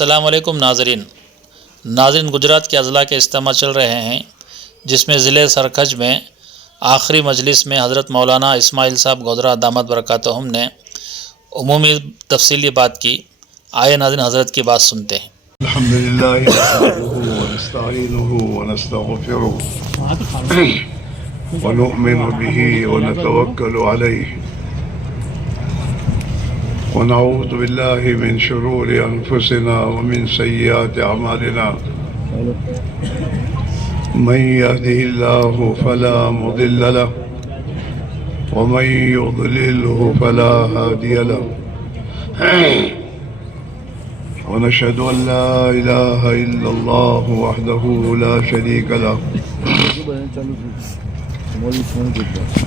السلام علیکم ناظرین گجرات کے اضلاع کے اجتماع چل رہے ہیں جس میں ضلع سرکھج میں آخری مجلس میں حضرت مولانا اسماعیل صاحب گودرہ دامت برکاتہم نے عمومی تفصیلی بات کی. آئے ناظرین حضرت کی بات سنتے ہیں. الحمدللہ نحمده ونستعینه ونستغفره ونؤمن به ونتوکل علیہ ونعوذ باللہ من شرور انفسنا ومن سیئات اعمالنا من يهده الله فلا مضل له ومن يضلله فلا هادي له ونشهد أن لا إله إلا الله وحده لا شريك له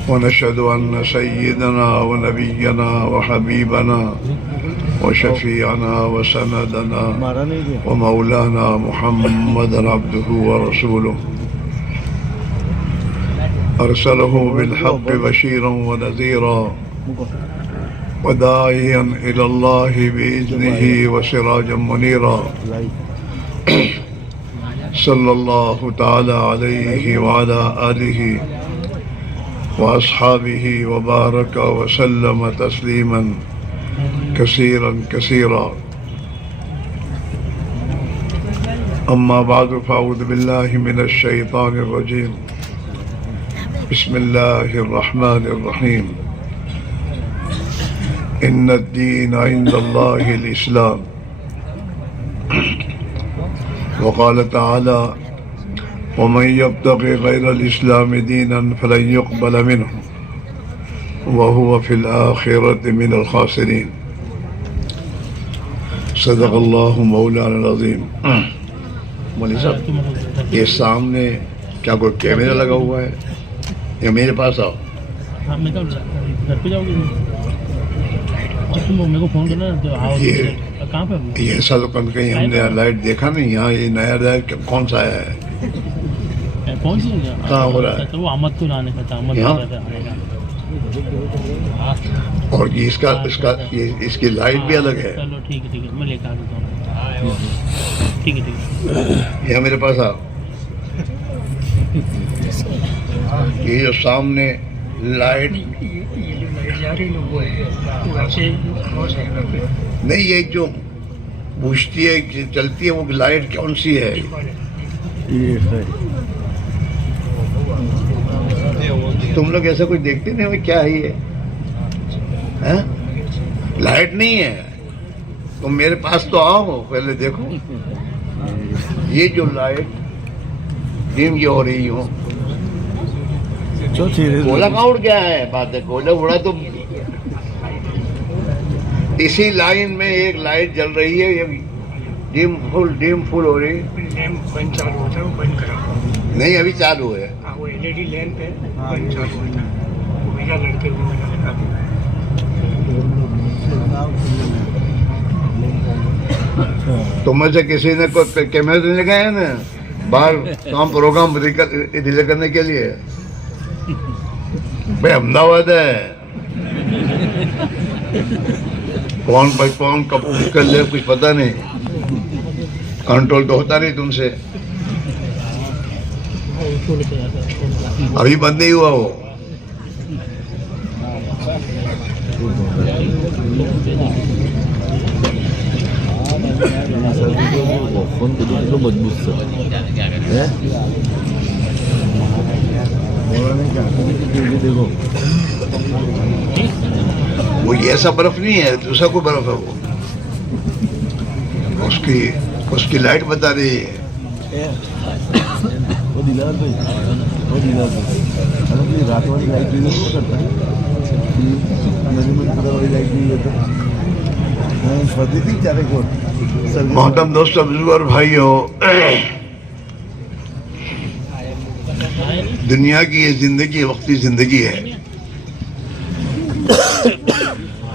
ونشهد أن سيدنا ونبينا وحبيبنا وشفيعنا وسندنا ومولانا محمد عبده ورسوله أرسله بالحق بشيرا ونذيرا وداعيا إلى الله بإذنه وسراجا منيرا صلى الله تعالى عليه وعلى آله وأصحابه وبارك وسلم تسليما كثيرا كثيرا. أما بعد فأعوذ بالله من الشيطان الرجيم. بسم الله الرحمن الرحيم. إن الدين عند الله الإسلام. وقال تعالى ومن يبتغي غير الإسلام دينا فلن يقبل منه وهو في الآخرة من الخاسرين. صدق الله مولانا العظيم. مولوی صاحب یہ سامنے کیا کوئی کیمرہ لگا ہوا ہے یا میرے پاس آؤ؟ یہ ایسا تو کہیں ہم نے لائٹ دیکھا نہیں. یہاں یہ نیا لائٹ کون سا آیا ہے؟ کہاں ہو رہا ہے یہاں؟ اور اس کی لائٹ بھی الگ ہے. یہ میرے پاس آ. یہ جو سامنے لائٹ نہیں، یہ جو بوجھتی ہے چلتی ہے وہ لائٹ کون سی ہے؟ تم لوگ ایسا کچھ دیکھتے نہیں کیا ہے یہ؟ لائٹ نہیں ہے. تم میرے پاس تو آؤ پہلے دیکھو. یہ جو لائٹ ڈیم کی ہو رہی ہو، کوئلہ کہاں اڑ گیا ہے؟ بات ہے کوئلہ اڑا تو اسی لائن میں ایک لائٹ جل رہی ہے. یہ ڈیم فل ہو رہی. نہیں ابھی چالو ہے. تم میں سے کسی نے کوئی کیمرے دینے گئے ہیں نا باہر کام پروگرام ڈیلے کرنے کے لیے؟ بھائی احمدآباد ہے. کون کب کر لے کچھ پتہ نہیں. کنٹرول تو ہوتا نہیں تم سے. ابھی بند نہیں ہوا وہ. وہ ایسا برف نہیں ہے، دوسرا کوئی برف ہے. وہ اس کی لائٹ بتا رہی ہے. محترم دوستوں، بزرگوں اور بھائیوں، دنیا کی یہ زندگی وقتی زندگی ہے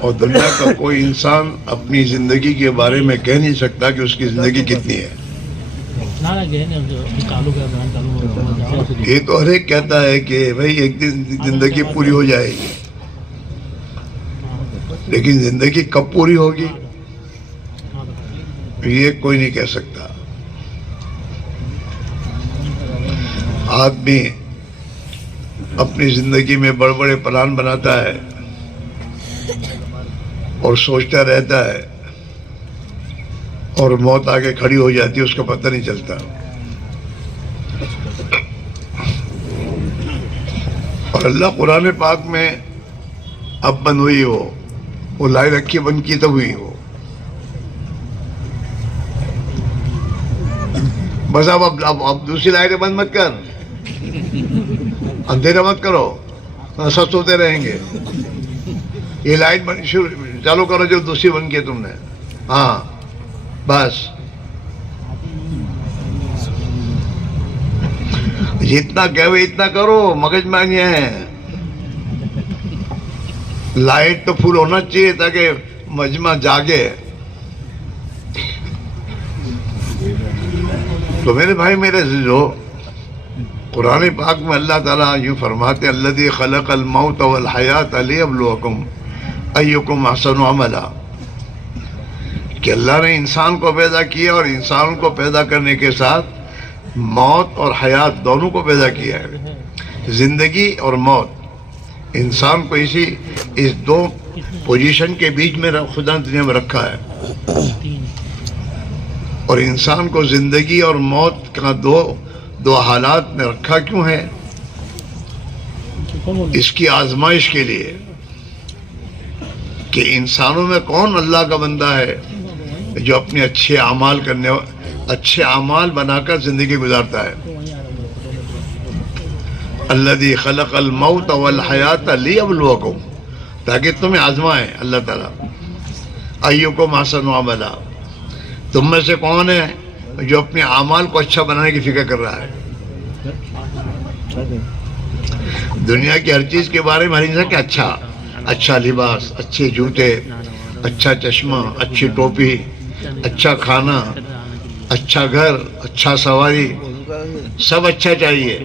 اور دنیا کا کوئی انسان اپنی زندگی کے بارے میں کہہ نہیں سکتا کہ اس کی زندگی کتنی ہے. یہ تو ہر ایک کہتا ہے کہ بھائی ایک دن زندگی پوری ہو جائے گی، لیکن زندگی کب پوری ہوگی یہ کوئی نہیں کہہ سکتا. آدمی اپنی زندگی میں بڑے بڑے پلان بناتا ہے اور سوچتا رہتا ہے اور موت آگے کھڑی ہو جاتی ہے، اس کا پتہ نہیں چلتا. اور اللہ قرآن پاک میں اب بند ہوئی ہو، وہ لائن رکھی بند کی تو ہوئی ہو. بس اب دوسری لائنیں بند مت کر، اندھیرا مت کرو، سب سوتے رہیں گے. یہ لائٹ چالو کرو جو دوسری بند کی تم نے. ہاں بس جتنا کہوے اتنا کرو، مگج مانی ہے. لائٹ تو فل ہونا چاہیے تاکہ مجمع جاگے. تو میرے بھائی میرے عزیزو، قرآن پاک میں اللہ تعالیٰ یوں فرماتے ہیں الذی خلق الموت والحیات لیبلوکم ایکم احسن عملا، کہ اللہ نے انسان کو پیدا کیا اور انسان کو پیدا کرنے کے ساتھ موت اور حیات دونوں کو پیدا کیا ہے. زندگی اور موت انسان کو اس دو پوزیشن کے بیچ میں خدا نے دنیا میں رکھا ہے. اور انسان کو زندگی اور موت کا دو حالات میں رکھا کیوں ہے؟ اس کی آزمائش کے لیے کہ انسانوں میں کون اللہ کا بندہ ہے جو اپنے اچھے اعمال بنا کر زندگی گزارتا ہے. الذی خلق الموت والحیات لیبلوکم، تاکہ تمہیں آزمائے اللہ تعالیٰ. ایکم احسن عملا، تم میں سے کون ہے جو اپنے اعمال کو اچھا بنانے کی فکر کر رہا ہے. دنیا کی ہر چیز کے بارے میں ہر انسان کہ اچھا لباس، اچھے جوتے، اچھا چشمہ، اچھی ٹوپی، اچھا کھانا، اچھا گھر، اچھا سواری، سب اچھا چاہیے.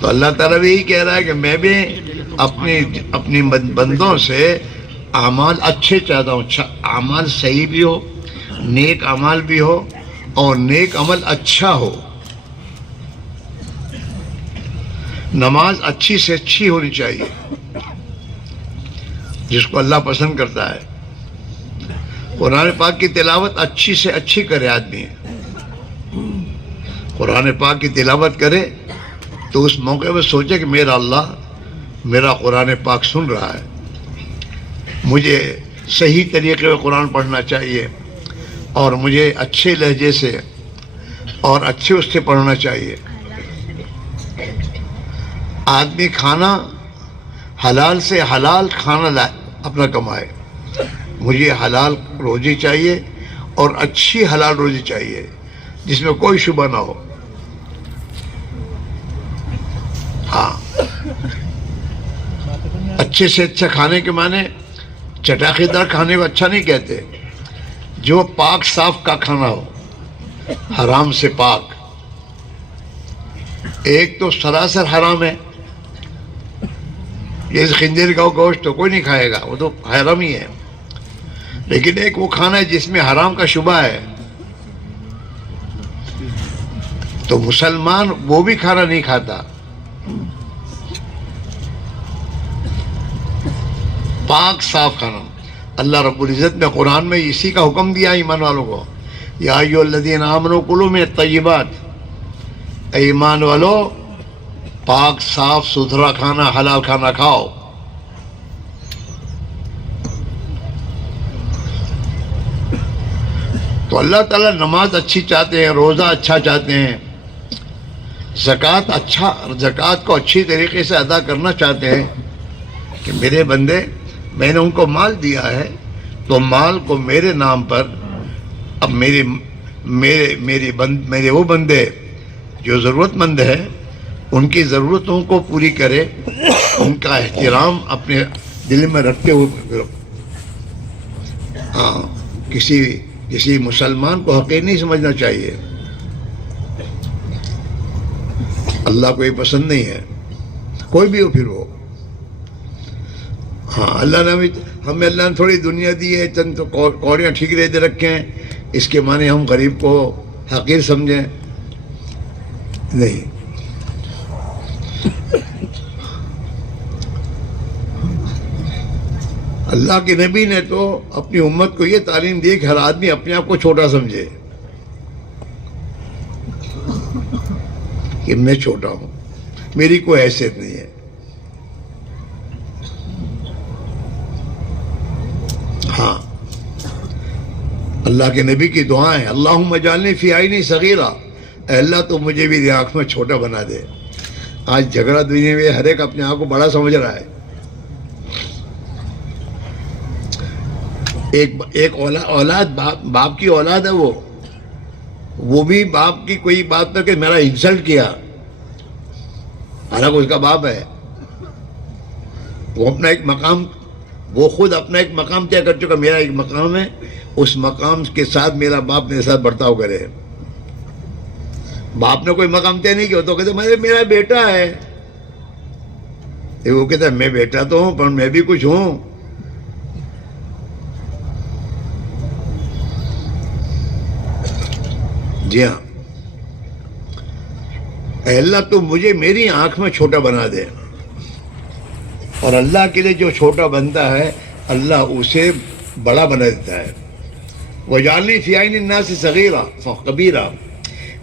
تو اللہ تعالیٰ بھی یہی کہہ رہا ہے کہ میں بھی اپنی بندوں سے اعمال اچھے چاہتا ہوں. اچھا اعمال صحیح بھی ہو، نیک اعمال بھی ہو، اور نیک عمل اچھا ہو. نماز اچھی سے اچھی ہونی چاہیے جس کو اللہ پسند کرتا ہے. قرآن پاک کی تلاوت اچھی سے اچھی کرے آدمی. قرآن پاک کی تلاوت کرے تو اس موقع پہ سوچے کہ میرا اللہ میرا قرآن پاک سن رہا ہے، مجھے صحیح طریقے میں قرآن پڑھنا چاہیے، اور مجھے اچھے لہجے سے اور اچھے اس سے پڑھنا چاہیے. آدمی کھانا حلال سے حلال کھانا اپنا کمائے. مجھے حلال روزی چاہیے اور اچھی حلال روزی چاہیے جس میں کوئی شبہ نہ ہو. ہاں، اچھے سے اچھا کھانے کے معنی چٹاخی دار کھانے کو اچھا نہیں کہتے. جو پاک صاف کا کھانا ہو، حرام سے پاک. ایک تو سراسر حرام ہے، جیسے خنزیر کا گوشت تو کوئی نہیں کھائے گا، وہ تو حرام ہی ہے. لیکن ایک وہ کھانا ہے جس میں حرام کا شبہ ہے، تو مسلمان وہ بھی کھانا نہیں کھاتا. پاک صاف کھانا. اللہ رب العزت نے قرآن میں اسی کا حکم دیا ایمان والوں کو، یا ایھا الذین آمنوا کلوا من الطیبات. اے ایمان والو، پاک صاف ستھرا کھانا، حلال کھانا کھاؤ. تو اللہ تعالیٰ نماز اچھی چاہتے ہیں، روزہ اچھا چاہتے ہیں، زکوٰۃ کو اچھی طریقے سے ادا کرنا چاہتے ہیں کہ میرے بندے، میں نے ان کو مال دیا ہے تو مال کو میرے نام پر، اب میرے وہ بندے جو ضرورت مند ہے ان کی ضرورتوں کو پوری کرے، ان کا احترام اپنے دل میں رکھتے ہوئے. ہاں، کسی مسلمان کو حقیر نہیں سمجھنا چاہیے. اللہ کو یہ پسند نہیں ہے، کوئی بھی ہو پھر وہ. ہاں، اللہ نے ہمیں اللہ نے تھوڑی دنیا دی ہے, چند تو کوڑیاں ٹھیکرے دے رکھے ہیں, اس کے معنی ہم غریب کو حقیر سمجھیں؟ نہیں. اللہ کے نبی نے تو اپنی امت کو یہ تعلیم دی کہ ہر آدمی اپنے آپ کو چھوٹا سمجھے کہ میں چھوٹا ہوں, میری کوئی حیثیت نہیں ہے. ہاں, اللہ کے نبی کی دعائیں, اللہم اجعلنی فی عینی صغیرہ, اے اللہ تو مجھے بھی آنکھ میں چھوٹا بنا دے. آج جھگڑا دنیا میں ہر ایک اپنے آپ کو بڑا سمجھ رہا ہے. ایک اولاد باپ کی اولاد ہے, وہ بھی باپ کی کوئی بات پر کہ میرا انسلٹ کیا, حالانکہ اس کا باپ ہے. وہ اپنا ایک مقام, وہ خود اپنا ایک مقام طے کر چکا, میرا ایک مقام ہے, اس مقام کے ساتھ میرا باپ میرے ساتھ برتاؤ کرے. باپ نے کوئی مقام طے نہیں کیا تو کہتے میرا بیٹا ہے. وہ کہتا ہے میں بیٹا تو ہوں پر میں بھی کچھ ہوں. جی ہاں, اے اللہ تو مجھے میری آنکھ میں چھوٹا بنا دے. اور اللہ کے لیے جو چھوٹا بنتا ہے اللہ اسے بڑا بنا دیتا ہے. وَاجْعَلْنِي فِي عَيْنِ النَّاسِ صَغِيرًا کبیرہ,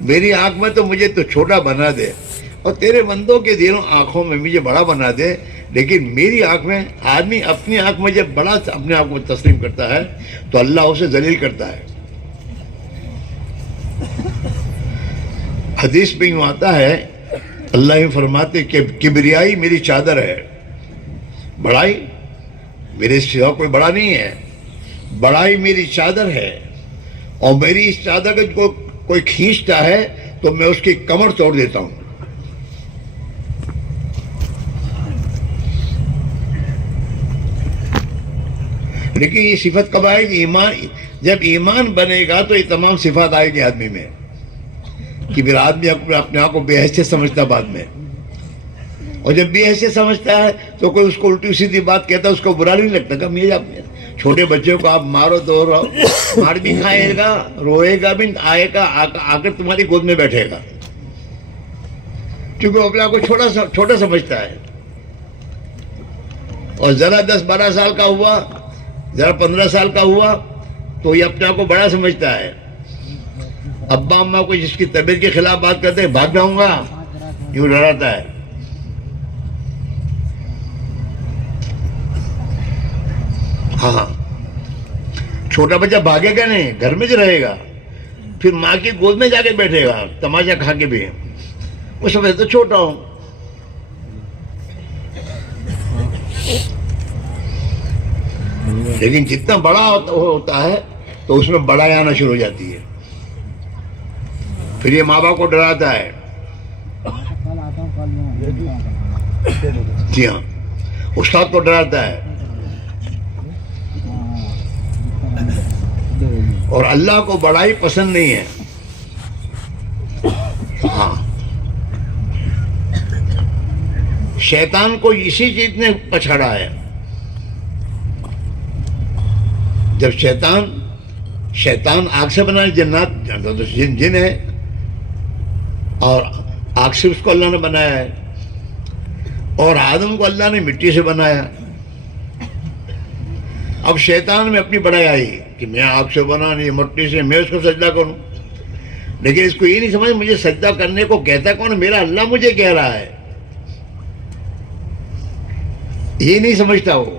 میری آنکھ میں تو مجھے تو چھوٹا بنا دے اور تیرے بندوں کے دلوں آنکھوں میں مجھے بڑا بنا دے. لیکن میری آنکھ میں, آدمی اپنی آنکھ میں جب بڑا اپنے آپ کو تسلیم کرتا ہے تو اللہ اسے ذلیل کرتا ہے. حدیث میں یوں آتا ہے, اللہ ہی فرماتے کہ کبریائی میری چادر ہے, بڑائی میرے سوا کوئی بڑا نہیں ہے, بڑائی میری چادر ہے, اور میری اس چادر کو کوئی کھینچتا ہے تو میں اس کی کمر توڑ دیتا ہوں. لیکن یہ صفت کب آئے گی؟ ایمان, جب ایمان بنے گا تو یہ تمام صفات آئے گی آدمی میں, کہ پھر آدمی اپنے آپ کو بے حیثیت سمجھتا بعد میں. اور جب بے حیثیت سمجھتا ہے تو کوئی اس کو الٹی سیدھی بات کہتا ہے, اس کو برا نہیں لگتا. کہ یہ چھوٹے بچوں کو آپ مارو تو مار بھی کھائے گا, روئے گا بھی, آئے گا آ کر تمہاری گود میں بیٹھے گا, کیونکہ وہ اپنے آپ کو چھوٹا سمجھتا ہے. اور ذرا 10-12 سال کا ہوا, ذرا 15 سال کا ہوا تو یہ اپنے آپ کو بڑا سمجھتا ہے. ابا اماں کو جس کی طبیعت کے خلاف بات کرتے ہیں بھاگ جاؤں گا, یوں ڈراتا ہے. ہاں, چھوٹا بچہ بھاگے گا نہیں, گھر میں جو رہے گا, پھر ماں کی گود میں جا کے بیٹھے گا تماشا کھا کے بھی. وہ سمجھے تو چھوٹا ہوں. لیکن جتنا بڑا ہوتا ہے تو اس میں بڑائی آنا شروع ہو جاتی ہے. پھر یہ ماں باپ کو ڈراتا ہے. جی ہاں, استاد کو ڈراتا ہے. اور اللہ کو بڑائی پسند نہیں ہے. ہاں, شیطان کو اسی چیز نے پچھاڑا ہے. جب شیطان آگ سے بنا, جنات جانتا تو جن ہے, اور آگ سے اس کو اللہ نے بنایا ہے. اور آدم کو اللہ نے مٹی سے بنایا. اب شیطان میں اپنی بڑائی آئی کہ میں آگ سے بنا نہیں, مٹی سے, میں اس کو سجدہ کروں. لیکن اس کو یہ نہیں سمجھ مجھے سجدہ کرنے کو کہتا کون, میرا اللہ مجھے کہہ رہا ہے. یہ نہیں سمجھتا وہ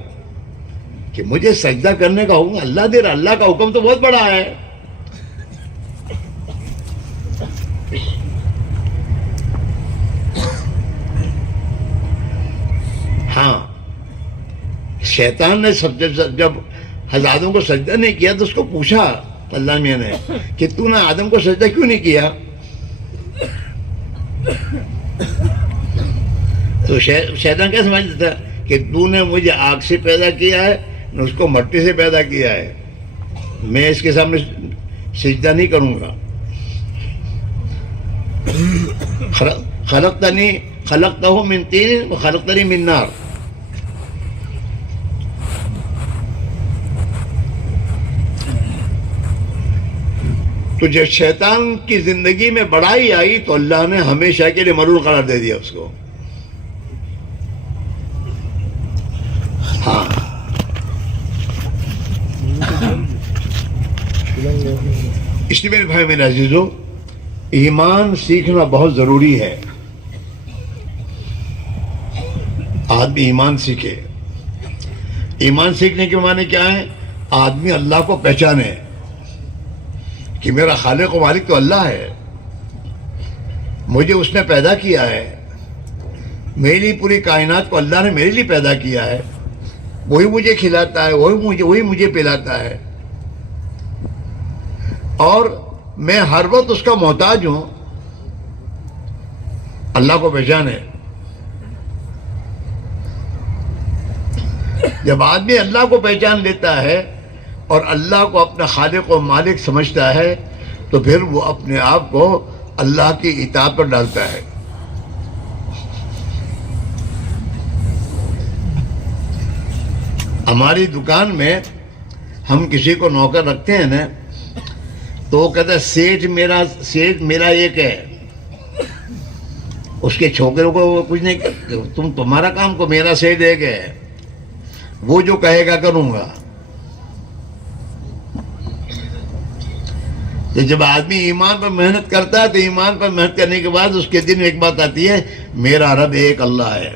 کہ مجھے سجدہ کرنے کا حکم اللہ دے رہا. اللہ کا حکم تو بہت بڑا ہے. ہاں, شیطان نے جب حضراتوں کو سجدہ نہیں کیا تو اس کو پوچھا اللہ میاں نے کہ تو نے آدم کو سجدہ کیوں نہیں کیا؟ تو شیطان کیا سمجھتا تھا کہ تو نے مجھے آگ سے پیدا کیا ہے, اس کو مٹی سے پیدا کیا ہے, میں اس کے سامنے سجدہ نہیں کروں گا. خلقتہ من طین وخلقتنی من نار. تو جب شیطان کی زندگی میں بڑائی آئی تو اللہ نے ہمیشہ کے لیے ملعون قرار دے دیا اس کو. ہاں اس لیے میرے بھائی میرے عزیزو، ایمان سیکھنا بہت ضروری ہے. آدمی ایمان سیکھے. ایمان سیکھنے کے معنی کیا ہے؟ آدمی اللہ کو پہچانے کہ میرا خالق و مالک تو اللہ ہے، مجھے اس نے پیدا کیا ہے، میرے لیے پوری کائنات کو اللہ نے میرے لیے پیدا کیا ہے، وہی مجھے کھلاتا ہے، وہی مجھے پلاتا ہے، اور میں ہر وقت اس کا محتاج ہوں. اللہ کو پہچانے. جب آدمی اللہ کو پہچان لیتا ہے اور اللہ کو اپنا خالق و مالک سمجھتا ہے تو پھر وہ اپنے آپ کو اللہ کی اطاعت پر ڈالتا ہے. ہماری دکان میں ہم کسی کو نوکر رکھتے ہیں نا تو وہ کہتا ہے سیٹ میرا ایک ہے، اس کے چھوکروں کو وہ کچھ نہیں، تمہارا کام کو میرا سیٹ ایک ہے، وہ جو کہے گا کروں گا. تو جب آدمی ایمان پر محنت کرتا ہے تو ایمان پر محنت کرنے کے بعد اس کے دل میں ایک بات آتی ہے، میرا رب ایک اللہ ہے،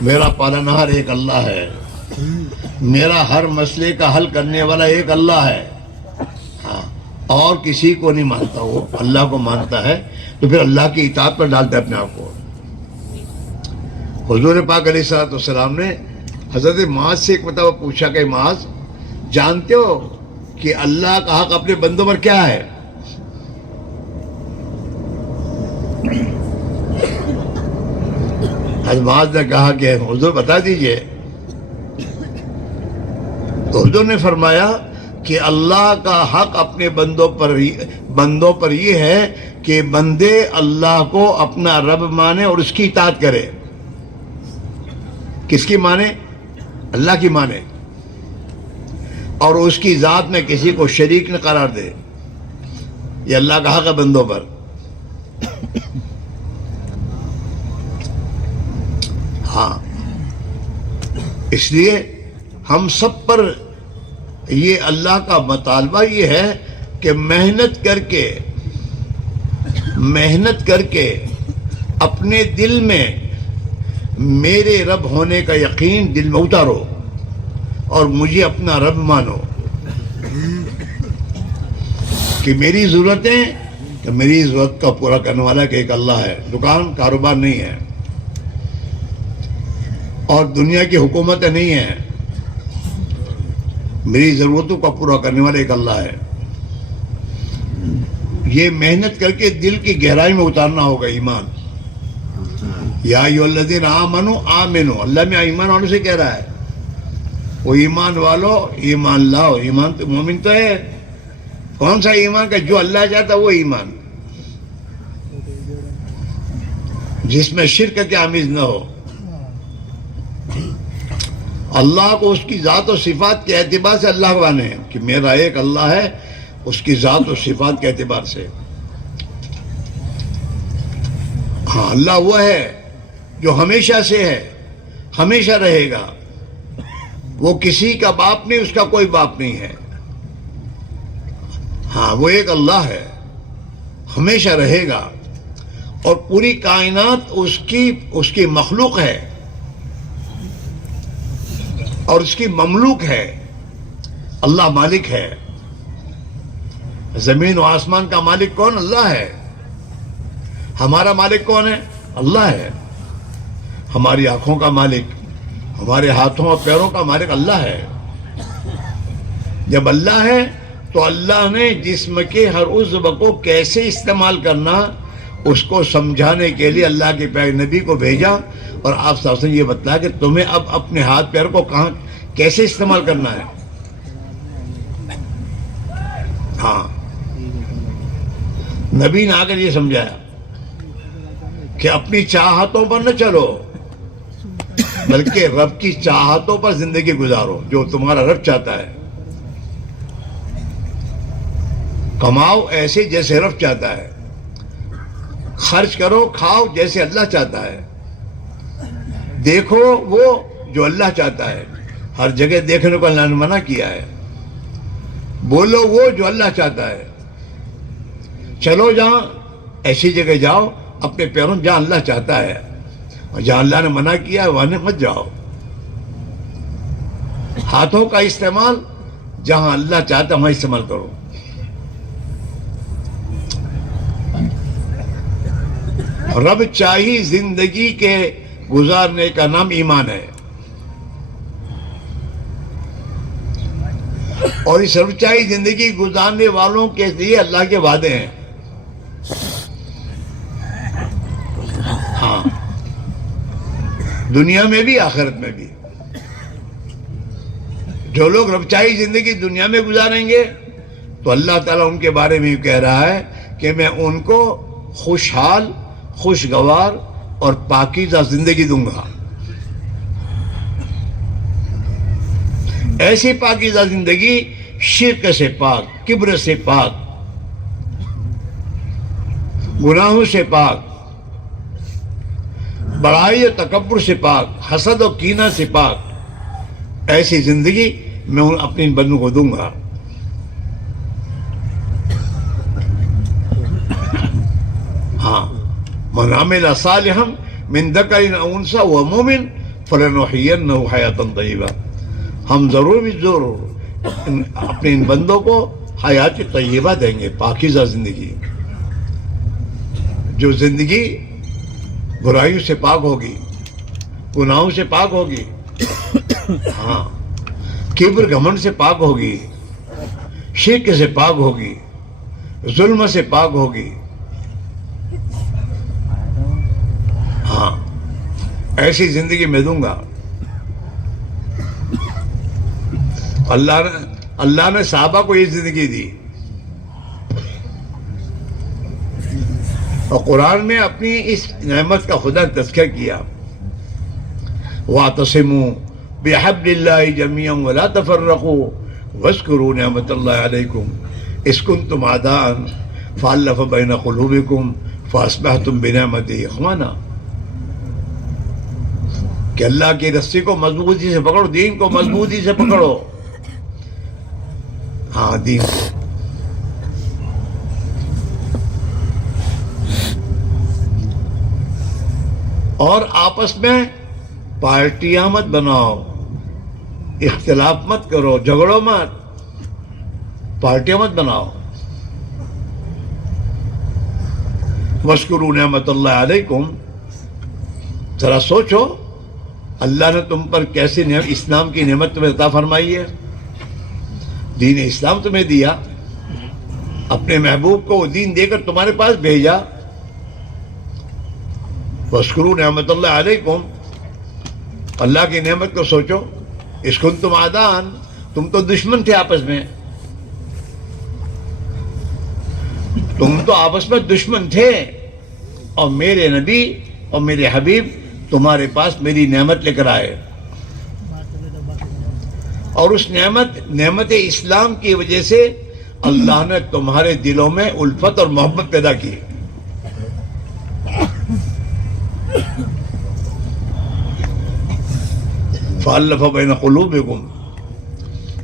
میرا پالنہار ایک اللہ ہے، میرا ہر مسئلے کا حل کرنے والا ایک اللہ ہے. ہاں، اور کسی کو نہیں مانتا، وہ اللہ کو مانتا ہے. تو پھر اللہ کی اطاعت پر ڈالتا ہے اپنے آپ کو. حضور پاک علیہ الصلوۃ والسلام نے حضرت معاذ سے ایک مرتبہ پوچھا کہ معاذ، جانتے ہو کہ اللہ کا حق اپنے بندوں پر کیا ہے؟ حضرت معاذ نے کہا کہ حضور بتا دیجئے. تو حضور نے فرمایا کہ اللہ کا حق اپنے بندوں پر یہ ہے کہ بندے اللہ کو اپنا رب مانے اور اس کی اطاعت کرے. کس کی مانے؟ اللہ کی مانے، اور اس کی ذات میں کسی کو شریک نہ قرار دے. یہ اللہ کا حق ہے بندوں پر. ہاں، اس لیے ہم سب پر یہ اللہ کا مطالبہ یہ ہے کہ محنت کر کے اپنے دل میں میرے رب ہونے کا یقین دل میں اتارو اور مجھے اپنا رب مانو. کہ میری ضرورتیں، کہ میری ضرورت کا پورا کرنے والا کہ ایک اللہ ہے. دکان کاروبار نہیں ہے اور دنیا کی حکومتیں نہیں ہیں. میری ضرورتوں کا پورا کرنے والا ایک اللہ ہے. یہ محنت کر کے دل کی گہرائی میں اتارنا ہوگا ایمان. یا ایھا الذین آمنوا آمنوا، اللہ میں ایمان والوں سے کہہ رہا ہے، وہ ایمان والو ایمان لاؤ. ایمان تو مومن تو ہے. کون سا ایمان کا؟ جو اللہ چاہتا وہ ایمان، جس میں شرک کے آمیز نہ ہو. اللہ کو اس کی ذات و صفات کے اعتبار سے اللہ کو مانے کہ میرا ایک اللہ ہے، اس کی ذات و صفات کے اعتبار سے. ہاں، اللہ وہ ہے جو ہمیشہ سے ہے، ہمیشہ رہے گا. وہ کسی کا باپ نہیں، اس کا کوئی باپ نہیں ہے. ہاں، وہ ایک اللہ ہے، ہمیشہ رہے گا، اور پوری کائنات اس کی مخلوق ہے اور اس کی مملوک ہے. اللہ مالک ہے. زمین و آسمان کا مالک کون؟ اللہ ہے. ہمارا مالک کون ہے؟ اللہ ہے. ہماری آنکھوں کا مالک، ہمارے ہاتھوں اور پیروں کا مالک اللہ ہے. جب اللہ ہے تو اللہ نے جسم کے ہر عضو کو کیسے استعمال کرنا اس کو سمجھانے کے لیے اللہ کے پیارے نبی کو بھیجا، اور آپ صلی اللہ علیہ وسلم یہ بتلایا کہ تمہیں اب اپنے ہاتھ پیر کو کیسے استعمال کرنا ہے. ہاں، نبی نے آ کر یہ سمجھایا کہ اپنی چاہتوں پر نہ چلو بلکہ رب کی چاہتوں پر زندگی گزارو، جو تمہارا رب چاہتا ہے. کماؤ ایسے جیسے رب چاہتا ہے، خرچ کرو کھاؤ جیسے اللہ چاہتا ہے، دیکھو وہ جو اللہ چاہتا ہے، ہر جگہ دیکھنے کو اللہ نے منع کیا ہے، بولو وہ جو اللہ چاہتا ہے، چلو جہاں ایسی جگہ جاؤ اپنے پیروں جہاں اللہ چاہتا ہے، اور جہاں اللہ نے منع کیا ہے وہاں مت جاؤ۔ ہاتھوں کا استعمال جہاں اللہ چاہتا ہے وہاں استعمال کرو۔ رب چاہی زندگی کے گزارنے کا نام ایمان ہے، اور اس رب چاہی زندگی گزارنے والوں کے لیے اللہ کے وعدے ہیں۔ ہاں، دنیا میں بھی آخرت میں بھی۔ جو لوگ رب چاہی زندگی دنیا میں گزاریں گے تو اللہ تعالیٰ ان کے بارے میں کہہ رہا ہے کہ میں ان کو خوشحال، خوشگوار اور پاکیزہ زندگی دوں گا۔ ایسی پاکیزہ زندگی شرک سے پاک، کبر سے پاک، گناہوں سے پاک، بڑائی و تکبر سے پاک، حسد و کینہ سے پاک، ایسی زندگی میں اپنے بندوں کو دوں گا۔ ہاں، من عمل صالحا من ذکر او انثی وهو مؤمن فلنحینہ حیاۃ طیبہ۔ ہم ضرور بھی ضرور اپنے ان بندوں کو حیات طیبہ دیں گے، پاکیزہ زندگی، جو زندگی برائیوں سے پاک ہوگی، گناہوں سے پاک ہوگی، ہاں، کبر گھمنڈ سے پاک ہوگی، شرک سے پاک ہوگی، ظلم سے پاک ہوگی۔ ہاں، ایسی زندگی میں دوں گا۔ اللہ نے صحابہ کو یہ زندگی دی، اور قرآن میں اپنی اس نعمت کا خدا تذکر کیا، وَاعْتَصِمُوا بِحَبْلِ اللَّهِ جَمِيعًا وَلَا تَفَرَّقُوا وَاذْكُرُوا نِعْمَتَ اللَّهِ عَلَيْكُمْ إِذْ كُنْتُمْ أَعْدَاءً فَأَلَّفَ بَيْنَ قُلُوبِكُمْ فَأَصْبَحْتُمْ بِنِعْمَتِهِ إِخْوَانًا۔ کہ اللہ کی رسی کو مضبوطی سے پکڑو، دین کو مضبوطی سے پکڑو، ہاں، دین کو۔ اور آپس میں پارٹیاں مت بناؤ، اختلاف مت کرو، جھگڑو مت، پارٹیاں مت بناؤ۔ وَاذْكُرُوا نِعْمَتَ اللَّهِ عَلَيْكُمْ، ذرا سوچو اللہ نے تم پر کیسے اسلام کی نعمت تمہیں عطا فرمائی ہے، دین اسلام تمہیں دیا، اپنے محبوب کو وہ دین دے کر تمہارے پاس بھیجا۔ وَاذْكُرُوا نِعْمَتَ اللَّهِ عَلَيْكُمْ، اللہ کی نعمت کو سوچو۔ اِذْ كُنْتُمْ أَعْدَاءً، تم تو دشمن تھے آپس میں، تم تو آپس میں دشمن تھے، اور میرے نبی اور میرے حبیب تمہارے پاس میری نعمت لے کر آئے، اور اس نعمت اسلام کی وجہ سے اللہ نے تمہارے دلوں میں الفت اور محبت پیدا کی۔ فَأَلَّفَ بَيْنَ قُلُوبِكُمْ،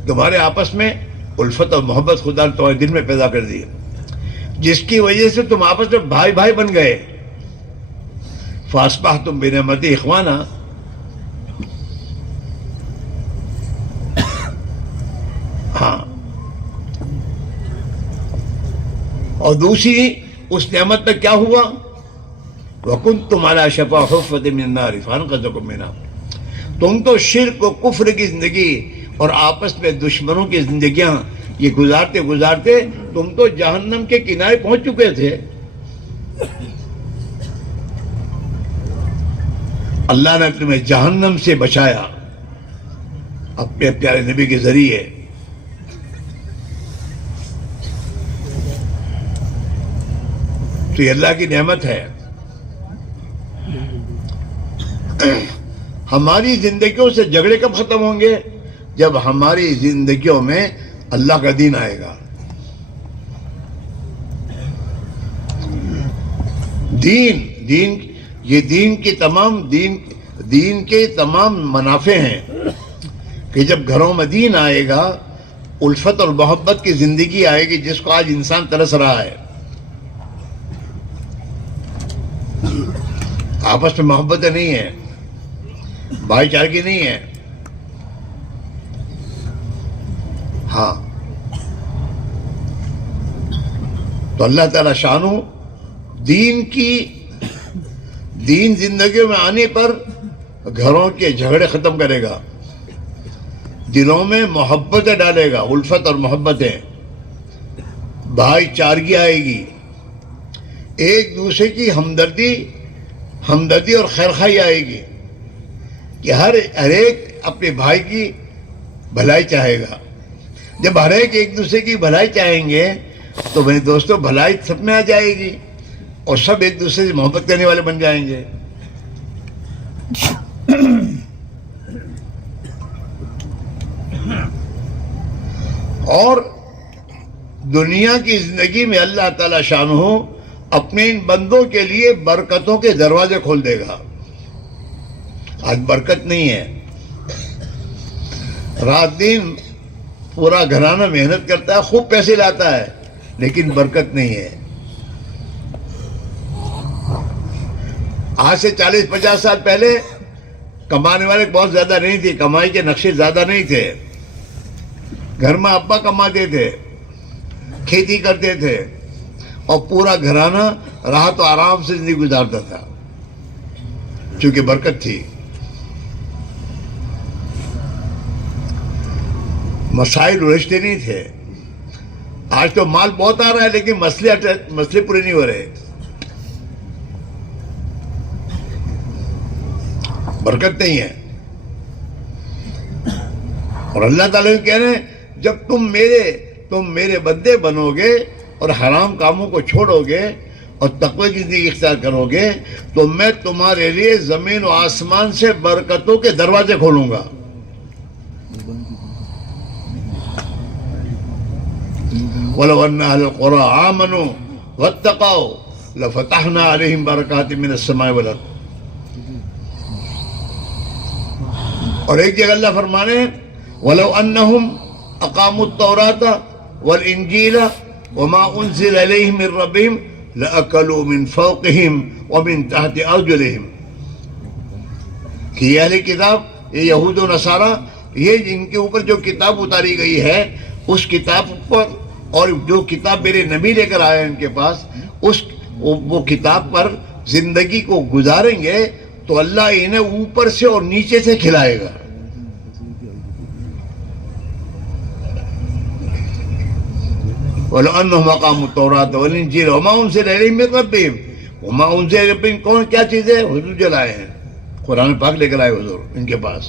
تمہارے آپس میں الفت اور محبت خدا نے تمہارے دل میں پیدا کر دی، جس کی وجہ سے تم آپس میں بھائی بھائی بن گئے۔ فَأَصْبَحْتُمْ بِنِعْمَتِهِ إِخْوَانًا، ہاں، اور دوسری اس نعمت میں کیا ہوا؟ وَكُنْتُمْ عَلَى شَفَا حُفْرَةٍ مِّنَ النَّارِ فَأَنْقَذَكُم مِّنْهَا، تم تو شرک و کفر کی زندگی اور آپس میں دشمنوں کی زندگیاں یہ گزارتے گزارتے تم تو جہنم کے کنارے پہنچ چکے تھے۔ اللہ نے تمہیں جہنم سے بچایا اپنے پیارے نبی کے ذریعے۔ تو یہ اللہ کی نعمت ہے۔ ہماری زندگیوں سے جھگڑے کب ختم ہوں گے؟ جب ہماری زندگیوں میں اللہ کا دین آئے گا۔ یہ دین کے تمام منافع ہیں کہ جب گھروں میں دین آئے گا، الفت اور محبت کی زندگی آئے گی جس کو آج انسان ترس رہا ہے. آپس میں محبت نہیں ہے، بھائی چارگی نہیں ہے. ہاں، تو اللہ تعالیٰ شانو دین زندگیوں میں آنے پر گھروں کے جھگڑے ختم کرے گا، دلوں میں محبتیں ڈالے گا، الفت اور محبتیں، بھائی چارگی آئے گی، ایک دوسرے کی ہمدردی اور خیرخواہی آئے گی کہ ہر ایک اپنے بھائی کی بھلائی چاہے گا. جب ہر ایک دوسرے کی بھلائی چاہیں گے تو میرے دوستوں بھلائی سب میں آ جائے گی اور سب ایک دوسرے سے محبت کرنے والے بن جائیں گے. اور دنیا کی زندگی میں اللہ تعالی شانہ اپنے ان بندوں کے لیے برکتوں کے دروازے کھول دے گا. آج برکت نہیں ہے، رات دن پورا گھرانہ محنت کرتا ہے، خوب پیسے لاتا ہے، لیکن برکت نہیں ہے. آج سے 40-50 سال پہلے کمانے والے بہت زیادہ نہیں تھے، کمائی کے نقشے زیادہ نہیں تھے. گھر میں ابا کماتے تھے، کھیتی کرتے تھے اور پورا گھرانہ راحت و آرام سے زندگی گزارتا تھا چونکہ برکت تھی. مسائل الجھتے نہیں تھے. آج تو مال بہت آ رہا ہے لیکن مسئلے پورے نہیں ہو رہے. برکت نہیں ہے. اور اللہ تعالیٰ کہہ رہے ہیں جب تم میرے بندے بنو گے اور حرام کاموں کو چھوڑو گے اور تقوی کی زندگی اختیار کرو گے تو میں تمہارے لیے زمین و آسمان سے برکتوں کے دروازے کھولوں گا. وَلَوْ أَنَّ أَهْلَ الْقُرَىٰ آمَنُوا وَاتَّقَوْا لَفَتَحْنَا عَلَيْهِمْ بَرَكَاتٍ مِّنَ السَّمَاءِ وَالْأَرْضِ. اور ایک جگہ اللہ فرمانے وَلَوْ أَنَّهُمْ أَقَامُوا التَّوْرَاةَ وَالْإِنْجِيلَ وَمَا أُنزِلَ إِلَيْهِم مِّن رَّبِّهِمْ لَأَكَلُوا مِن فَوْقِهِمْ وَمِن تَحْتِ أَرْجُلِهِمْ. کہ یہ اہل کتاب، یہ یہود و نصارہ، یہ جن کے اوپر جو کتاب اتاری گئی ہے اس کتاب پر اور جو کتاب میرے نبی لے کر آئے ان کے پاس وہ کتاب پر زندگی کو گزاریں گے تو اللہ انہیں اوپر سے اور نیچے سے کھلائے گا. وَلَأَنَّهُمْ أَقَامُوا التَّوْرَاةَ وَالْإِنْجِيلَ وَمَا أُنزِلَ إِلَيْهِم مِّن رَّبِّهِمْ. وَمَا أُنزِلَ إِلَيْهِم کون کیا چیز ہے؟ حضور جو لائے ہیں، قرآن پاک لے کر آئے حضور ان کے پاس.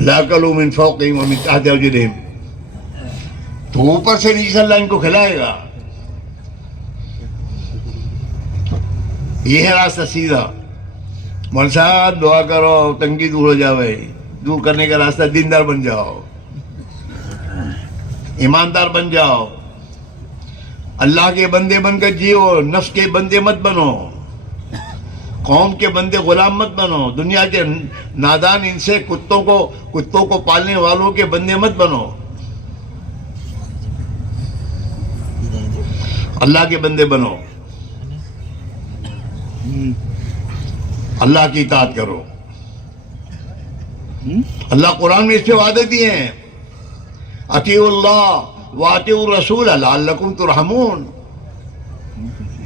لَأَكَلُوا مِن فَوْقِهِمْ وَمِن تَحْتِ أَرْجُلِهِمْ. تو اوپر سے نیچے سے اللہ ان کو کھلائے گا. یہ ہے راستہ سیدھا. مول صاحب دعا کرو تنگی دور ہو جاوے. دور کرنے کا راستہ دیندار بن جاؤ، ایماندار بن جاؤ، اللہ کے بندے بن کر جیو، نفس کے بندے مت بنو، قوم کے بندے غلام مت بنو، دنیا کے نادان ان سے کتوں کو پالنے والوں کے بندے مت بنو. اللہ کے بندے بنو، اللہ کی اطاعت کرو. اللہ قرآن میں اس پہ وعدے دیے ہیں اطیعوا اللہ واطیعوا الرسول لعلکم ترحمون.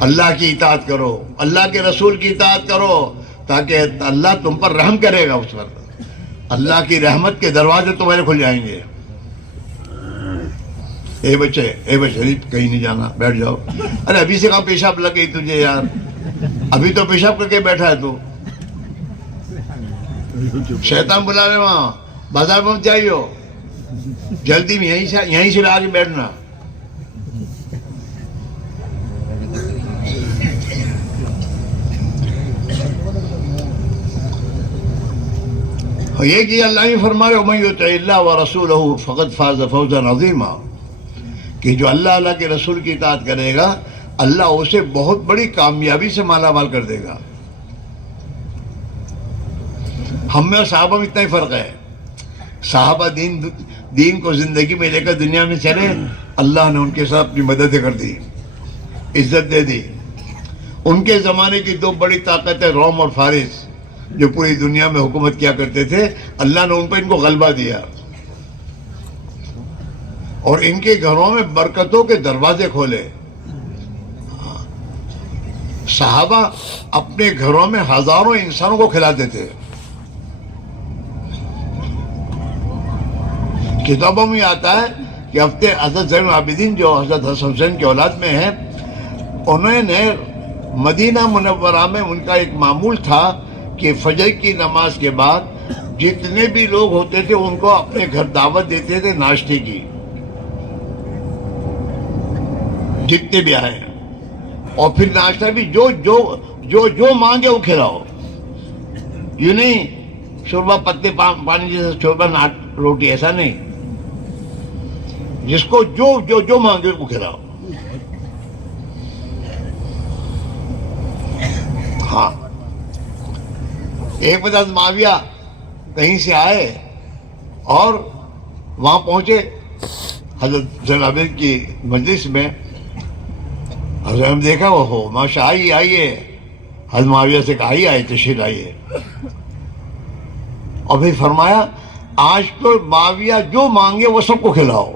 اللہ کی اطاعت کرو، اللہ کے رسول کی اطاعت کرو تاکہ اللہ تم پر رحم کرے گا. اس پر اللہ کی رحمت کے دروازے تمہارے کھل جائیں گے. اے بچے کہیں نہیں جانا، بیٹھ جاؤ. ارے ابھی سے کہاں پیشاب لگ گئی تجھے یار، ابھی تو پیشاب کر کے بیٹھا ہے تو. شیطان بلا رہے وہاں بازار میں مت جائیو، جلدی میں یہیں سے لا کے بیٹھنا. یہ کہ اللہ ہی فرما رہے وَمَن يُطِعِ اللَّهَ وَرَسُولَهُ فَقَدْ فَازَ فَوْزًا عَظِيمًا. کہ جو اللہ کے رسول کی اطاعت کرے گا اللہ اسے بہت بڑی کامیابی سے مالا مال کر دے گا. ہم میں اور صحابہ میں اتنا ہی فرق ہے. صحابہ دین کو زندگی میں لے کر دنیا میں چلے, اللہ نے ان کے ساتھ اپنی مدد کر دی, عزت دے دی. ان کے زمانے کی دو بڑی طاقتیں روم اور فارس جو پوری دنیا میں حکومت کیا کرتے تھے, اللہ نے ان پہ ان کو غلبہ دیا اور ان کے گھروں میں برکتوں کے دروازے کھولے. صحابہ اپنے گھروں میں ہزاروں انسانوں کو کھلاتے تھے. کتابوں میں آتا ہے کہ حضرت زین العابدین جو حضرت حسن حسین کی اولاد میں ہیں, انہوں نے مدینہ منورہ میں ان کا ایک معمول تھا کہ فجر کی نماز کے بعد جتنے بھی لوگ ہوتے تھے ان کو اپنے گھر دعوت دیتے تھے ناشتے کی, جتنے بھی آئے, اور پھر ناشتہ بھی جو مانگے وہ کھلاؤ. یوں نہیں شوربہ پتے پانی جیسا شوربہ روٹی, ایسا نہیں. جس کو جو مانگے وہ کھلاؤ. ہاں, ایک بار معاویہ کہیں سے آئے اور وہاں پہنچے حضرت زین العابدین کی مجلس میں. حضرت نے دیکھا وہ ہو ماشاء آئیے. حضرت معاویہ سے کہا آئیے تشریف آئیے, اور پھر فرمایا آج تو معاویہ جو مانگے وہ سب کو کھلاؤ.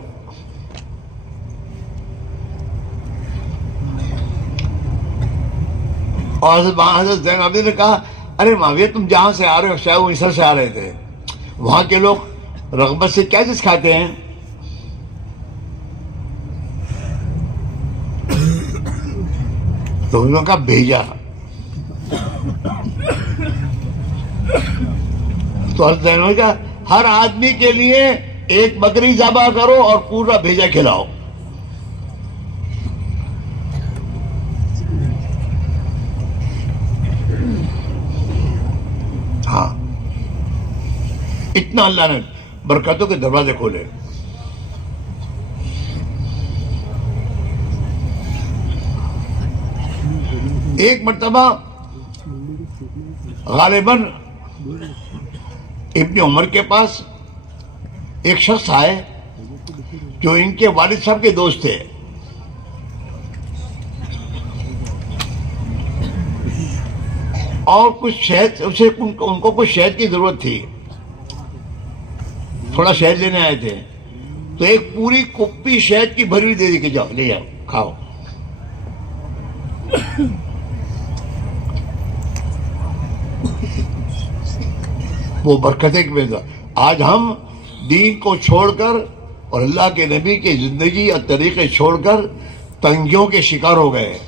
اور حضرت زین العابدین نے کہا ارے معاویہ تم جہاں سے آ رہے ہو, شاید وہ مصر سے آ رہے تھے, وہاں کے لوگ رغبت سے کیا چیز کھاتے ہیں؟ تو انہوں نے کہا بھیجا. تو حضرت زین نے کہا ہر آدمی کے لیے ایک بکری ذبح کرو اور پورا بھیجا کھلاؤ. ہاں, اتنا اللہ نے برکتوں کے دروازے کھولے. ایک مرتبہ غالباً ابن عمر کے پاس ایک شخص آئے جو ان کے والد صاحب کے دوست تھے, اور کچھ شہد ان کو کچھ شہد کی ضرورت تھی, تھوڑا شہد لینے آئے تھے. تو ایک پوری کپی شہد کی بھری ہوئی دے دی کہ جاؤ لے جاؤ کھاؤ. وہ برکتیں کے بیدا. آج ہم دین کو چھوڑ کر اور اللہ کے نبی کی زندگی اور طریقے چھوڑ کر تنگیوں کے شکار ہو گئے.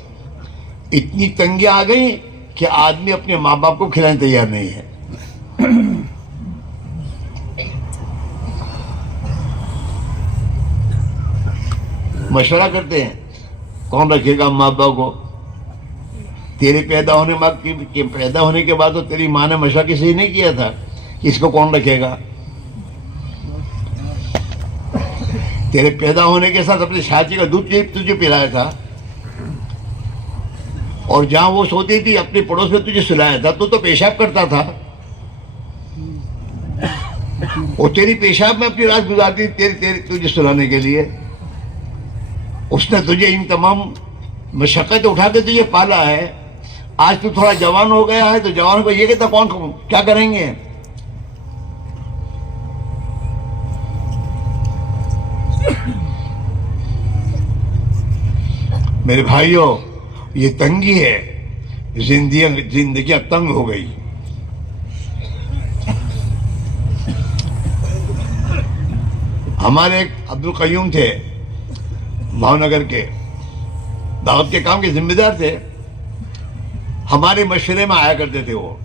اتنی تنگیاں آ گئیں کہ آدمی اپنے ماں باپ کو کھلانے تیار نہیں ہے. مشورہ کرتے ہیں کون رکھے گا ماں باپ کو؟ تیرے پیدا ہونے کے بعد تو تیری ماں نے مشورہ کسی نہیں کیا تھا کہ اس کو کون رکھے گا. تیرے پیدا ہونے کے ساتھ اپنی شادی کا دودھ تجھے پلایا تھا, اور جہاں وہ سوتی تھی اپنے پڑوس میں تجھے سلایا تھا. تو پیشاب کرتا تھا, اور تیری پیشاب میں اپنی رات گزارتی تجھے سلانے کے لیے. اس نے تجھے ان تمام مشقت اٹھا کے تجھے پالا ہے. آج تو تھوڑا جوان ہو گیا ہے تو جوان کو یہ کہتا کون کیا کریں گے. میرے بھائیوں, یہ تنگی ہے, زندگیاں تنگ ہو گئی. ہمارے ایک عبدالقیوم تھے بھاونگر کے, دعوت کے کام کے ذمہ دار تھے. ہمارے مشورے میں آیا کرتے تھے. وہ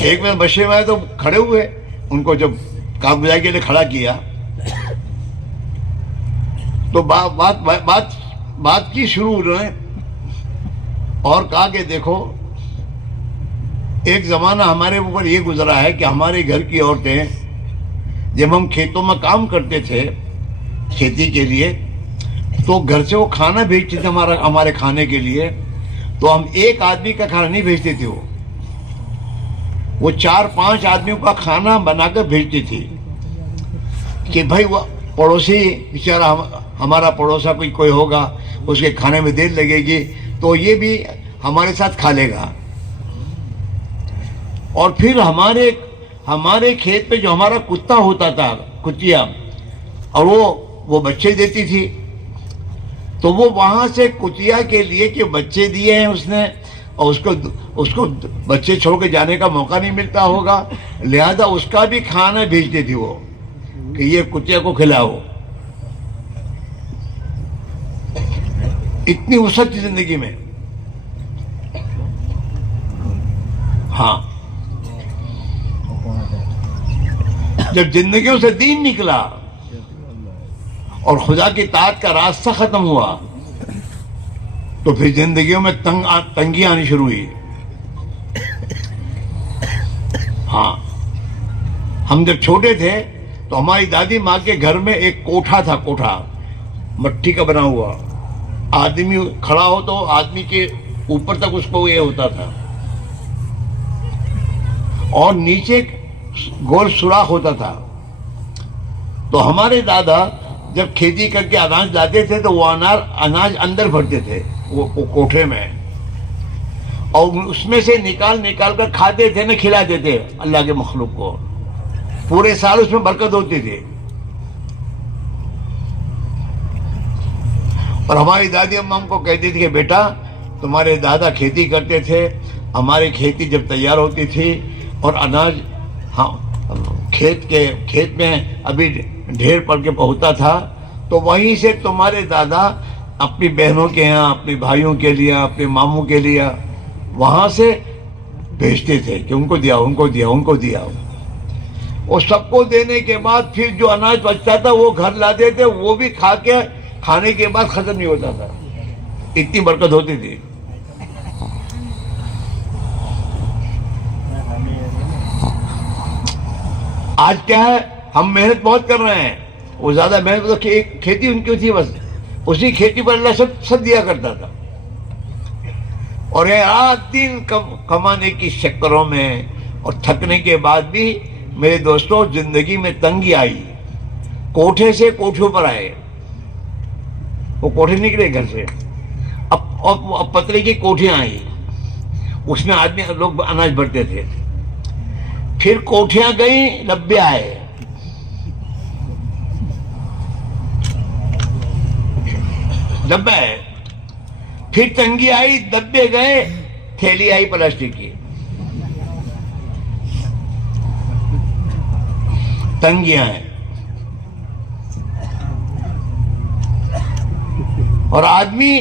ایک میں مشورے میں آئے تو کھڑے ہوئے, ان کو جب کاغذائی کے لیے کھڑا کیا تو بات کی شروع انہوں نے, اور کہا کہ دیکھو ایک زمانہ ہمارے اوپر یہ گزرا ہے کہ ہمارے گھر کی عورتیں جب ہم کھیتوں میں کام کرتے تھے کھیتی کے لیے تو گھر سے وہ کھانا بھیجتے تھے ہمارے کھانے کے لیے، تو ہم ایک آدمی کا کھانا نہیں بھیجتے تھے، وہ 4-5 آدمیوں کا کھانا بنا کر بھیجتی تھی کہ بھائی وہ پڑوسی بیچارہ ہمارا پڑوسا کوئی ہوگا، اس کے کھانے میں دیر لگے گی تو یہ بھی ہمارے ساتھ کھا لے گا۔ اور پھر ہمارے کھیت پہ جو ہمارا کتا ہوتا تھا، کتیا، اور وہ بچے دیتی تھی، تو وہ وہاں سے کتیا کے لیے کہ بچے دیے ہیں اس نے، اور اس کو بچے چھوڑ کے جانے کا موقع نہیں ملتا ہوگا، لہذا اس کا بھی کھانا بھیجتے تھی وہ کہ یہ کتیا کو کھلاؤ۔ اتنی وسعت تھی زندگی میں۔ ہاں، جب زندگیوں سے دین نکلا اور خدا کی اطاعت کا راستہ ختم ہوا تو پھر زندگیوں میں تنگی آنی شروع ہوئی۔ ہاں، ہم جب چھوٹے تھے تو ہماری دادی ماں کے گھر میں ایک کوٹھا تھا، کوٹھا مٹی کا بنا ہوا، آدمی کھڑا ہو تو آدمی کے اوپر تک اس کو یہ ہوتا تھا، اور نیچے گول سوراخ ہوتا تھا۔ تو ہمارے دادا جب کھیتی کر کے اناج لاتے تھے تو وہ اناج اندر بھرتے تھے وہ کوٹھے میں، اور اس میں سے نکال کر کھاتے تھے، نہ کھلاتے تھے اللہ کے مخلوق کو، پورے سال اس میں برکت ہوتی تھی۔ اور ہماری دادی اماں ہم کو کہتی تھی کہ بیٹا تمہارے دادا کھیتی کرتے تھے، ہماری کھیتی جب تیار ہوتی تھی اور اناج کھیت میں ابھی ڈھیر پڑ کے پہنچتا تھا تو وہیں سے تمہارے دادا اپنی بہنوں کے یہاں، اپنے بھائیوں کے لیے، اپنے ماموں کے لیے وہاں سے بھیجتے تھے کہ ان کو دیا، ان کو دیا، ان کو دیا، اور سب کو دینے کے بعد پھر جو اناج بچتا تھا وہ گھر لاتے تھے، وہ بھی کھانے کے بعد ختم نہیں ہوتا تھا، اتنی برکت ہوتی تھی۔ آج کیا ہے، ہم محنت بہت کر رہے ہیں، وہ زیادہ محنت تو کھیتی ان کی تھی، بس اسی کھیتی پر اللہ سب دیا کرتا تھا، اور رات دن کمانے کی چکروں میں اور تھکنے کے بعد بھی میرے دوستوں زندگی میں تنگی آئی، کوٹھے سے کوٹھوں پر آئے، وہ کوٹھے نکلے گھر سے، اب پترے کی کوٹھیاں آئی، اس میں آدمی لوگ اناج بھرتے تھے، پھر کوٹھیاں گئیں، ڈبے آئے، ڈبہ ہے، پھر تنگی آئی، ڈبے گئے، تھیلی آئی پلاسٹک کی، تنگیاں ہیں، اور آدمی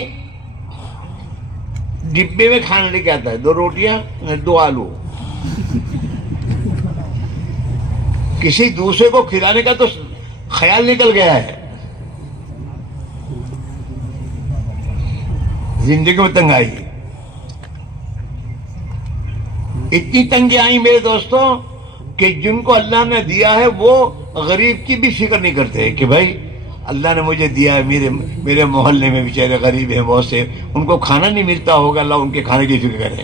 ڈبے میں کھانا لے کے آتا ہے، 2 روٹیاں 2 آلو، کسی دوسرے کو کھلانے کا تو خیال نکل گیا ہے۔ زندگی میں تنگ آئی، اتنی تنگی آئی میرے دوستوں کہ جن کو اللہ نے دیا ہے وہ غریب کی بھی فکر نہیں کرتے کہ بھائی اللہ نے مجھے دیا ہے، میرے محلے میں بیچارے غریب ہیں بہت سے، ان کو کھانا نہیں ملتا ہوگا، اللہ ان کے کھانے کی فکر کرے۔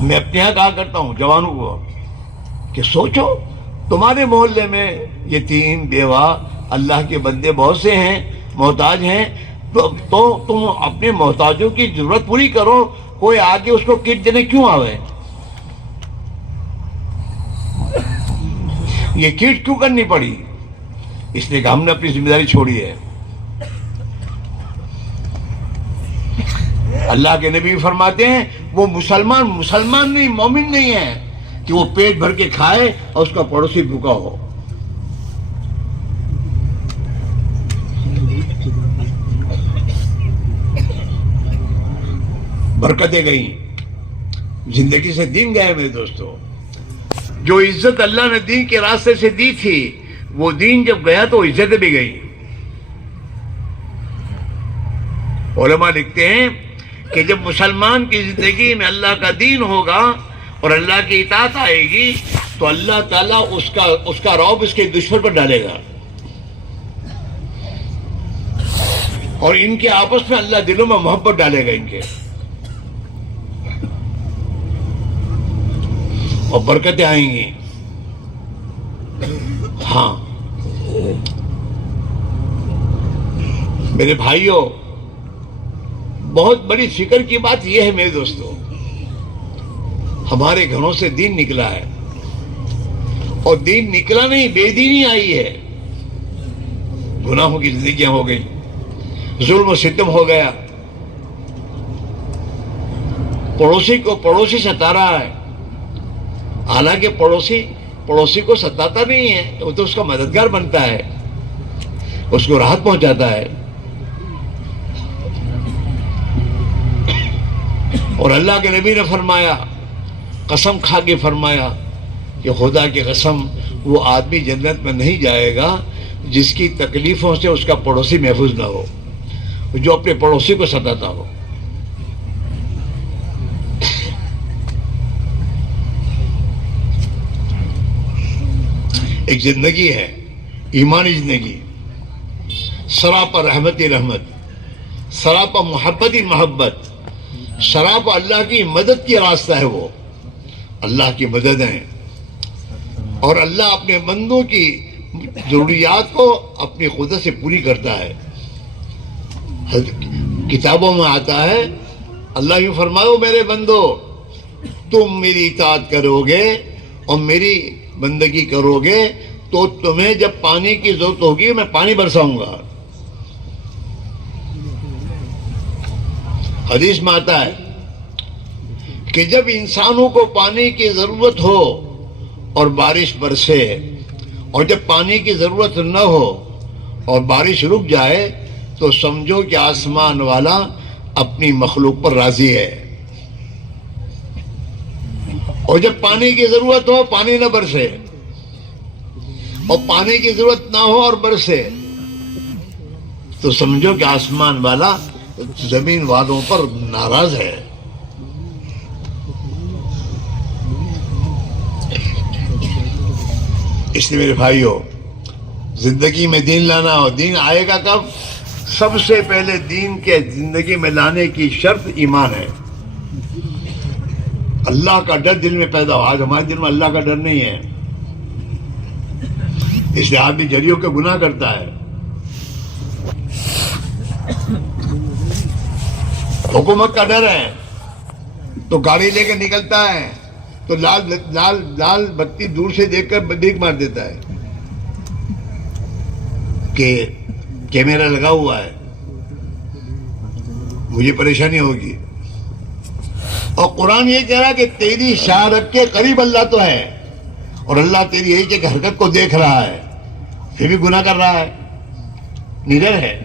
میں اپنے یہاں کہا کرتا ہوں جوانوں کو کہ سوچو، تمہارے محلے میں یتیم، بیوہ، اللہ کے بندے بہت سے ہیں، محتاج ہیں، تو تم اپنے محتاجوں کی ضرورت پوری کرو، کوئی آگے اس کو کٹ دینے کیوں آوے؟ یہ کٹ کیوں کرنی پڑی؟ اس لیے کہ ہم نے اپنی ذمہ داری چھوڑی ہے۔ اللہ کے نبی فرماتے ہیں وہ مسلمان نہیں، مومن نہیں ہے کہ وہ پیٹ بھر کے کھائے اور اس کا پڑوسی بھوکا ہو۔ برکتیں گئیں، زندگی سے دین گئے میرے دوستو۔ جو عزت اللہ نے دین کے راستے سے دی تھی، وہ دین جب گیا تو عزتیں بھی گئی۔ علماء لکھتے ہیں کہ جب مسلمان کی زندگی میں اللہ کا دین ہوگا اور اللہ کی اطاعت آئے گی تو اللہ تعالیٰ اس کا رعب اس کے دشمن پر ڈالے گا، اور ان کے آپس میں اللہ دلوں میں محبت ڈالے گا ان کے، اور برکتیں آئیں گی۔ ہاں میرے بھائیوں، بہت بڑی فکر کی بات یہ ہے میرے دوستوں، ہمارے گھروں سے دین نکلا ہے، اور دین نکلا نہیں، بے دینی آئی ہے، گناہوں کی زندگیاں ہو گئی، ظلم و ستم ہو گیا، پڑوسی کو پڑوسی ستا رہا ہے، حالانکہ پڑوسی کو ستاتا نہیں ہے، وہ تو اس کا مددگار بنتا ہے، اس کو راحت پہنچاتا ہے۔ اور اللہ کے نبی نے فرمایا، قسم کھا کے فرمایا کہ خدا کی قسم، وہ آدمی جنت میں نہیں جائے گا جس کی تکلیفوں سے اس کا پڑوسی محفوظ نہ ہو، جو اپنے پڑوسی کو ستاتا ہو۔ ایک زندگی ہے، ایمانی زندگی، سراپا رحمت ہی رحمت، سراپا محبت ہی محبت، سراپا اللہ کی مدد کی راستہ ہے، وہ اللہ کی مدد ہے، اور اللہ اپنے بندوں کی ضروریات کو اپنی قدرت سے پوری کرتا ہے۔ کتابوں میں آتا ہے، اللہ یوں فرماؤ میرے بندو، تم میری اطاعت کرو گے اور میری بندگی کرو گے تو تمہیں جب پانی کی ضرورت ہوگی میں پانی برساؤں گا۔ حدیث میں آتا ہے کہ جب انسانوں کو پانی کی ضرورت ہو اور بارش برسے، اور جب پانی کی ضرورت نہ ہو اور بارش رک جائے، تو سمجھو کہ آسمان والا اپنی مخلوق پر راضی ہے، اور جب پانی کی ضرورت ہو پانی نہ برسے، اور پانی کی ضرورت نہ ہو اور برسے، تو سمجھو کہ آسمان والا زمین والوں پر ناراض ہے۔ اس لیے میرے بھائیوں، زندگی میں دین لانا ہو، دین آئے گا کب؟ سب سے پہلے دین کے زندگی میں لانے کی شرط ایمان ہے، اللہ کا ڈر دل میں پیدا ہو۔ آج ہمارے دل میں اللہ کا ڈر نہیں ہے، اس لیے آدمی جھریوں کے گناہ کرتا ہے۔ حکومت کا ڈر ہے تو گاڑی لے کے نکلتا ہے تو لال بتی دور سے دیکھ کر بریک مار دیتا ہے کہ کیمرہ لگا ہوا ہے، مجھے پریشانی ہوگی۔ اور قرآن یہ کہہ رہا ہے کہ تیری شارک کے قریب اللہ تو ہے، اور اللہ تیری ایک ایک حرکت کو دیکھ رہا ہے، پھر بھی گناہ کر رہا ہے، نڈر ہے۔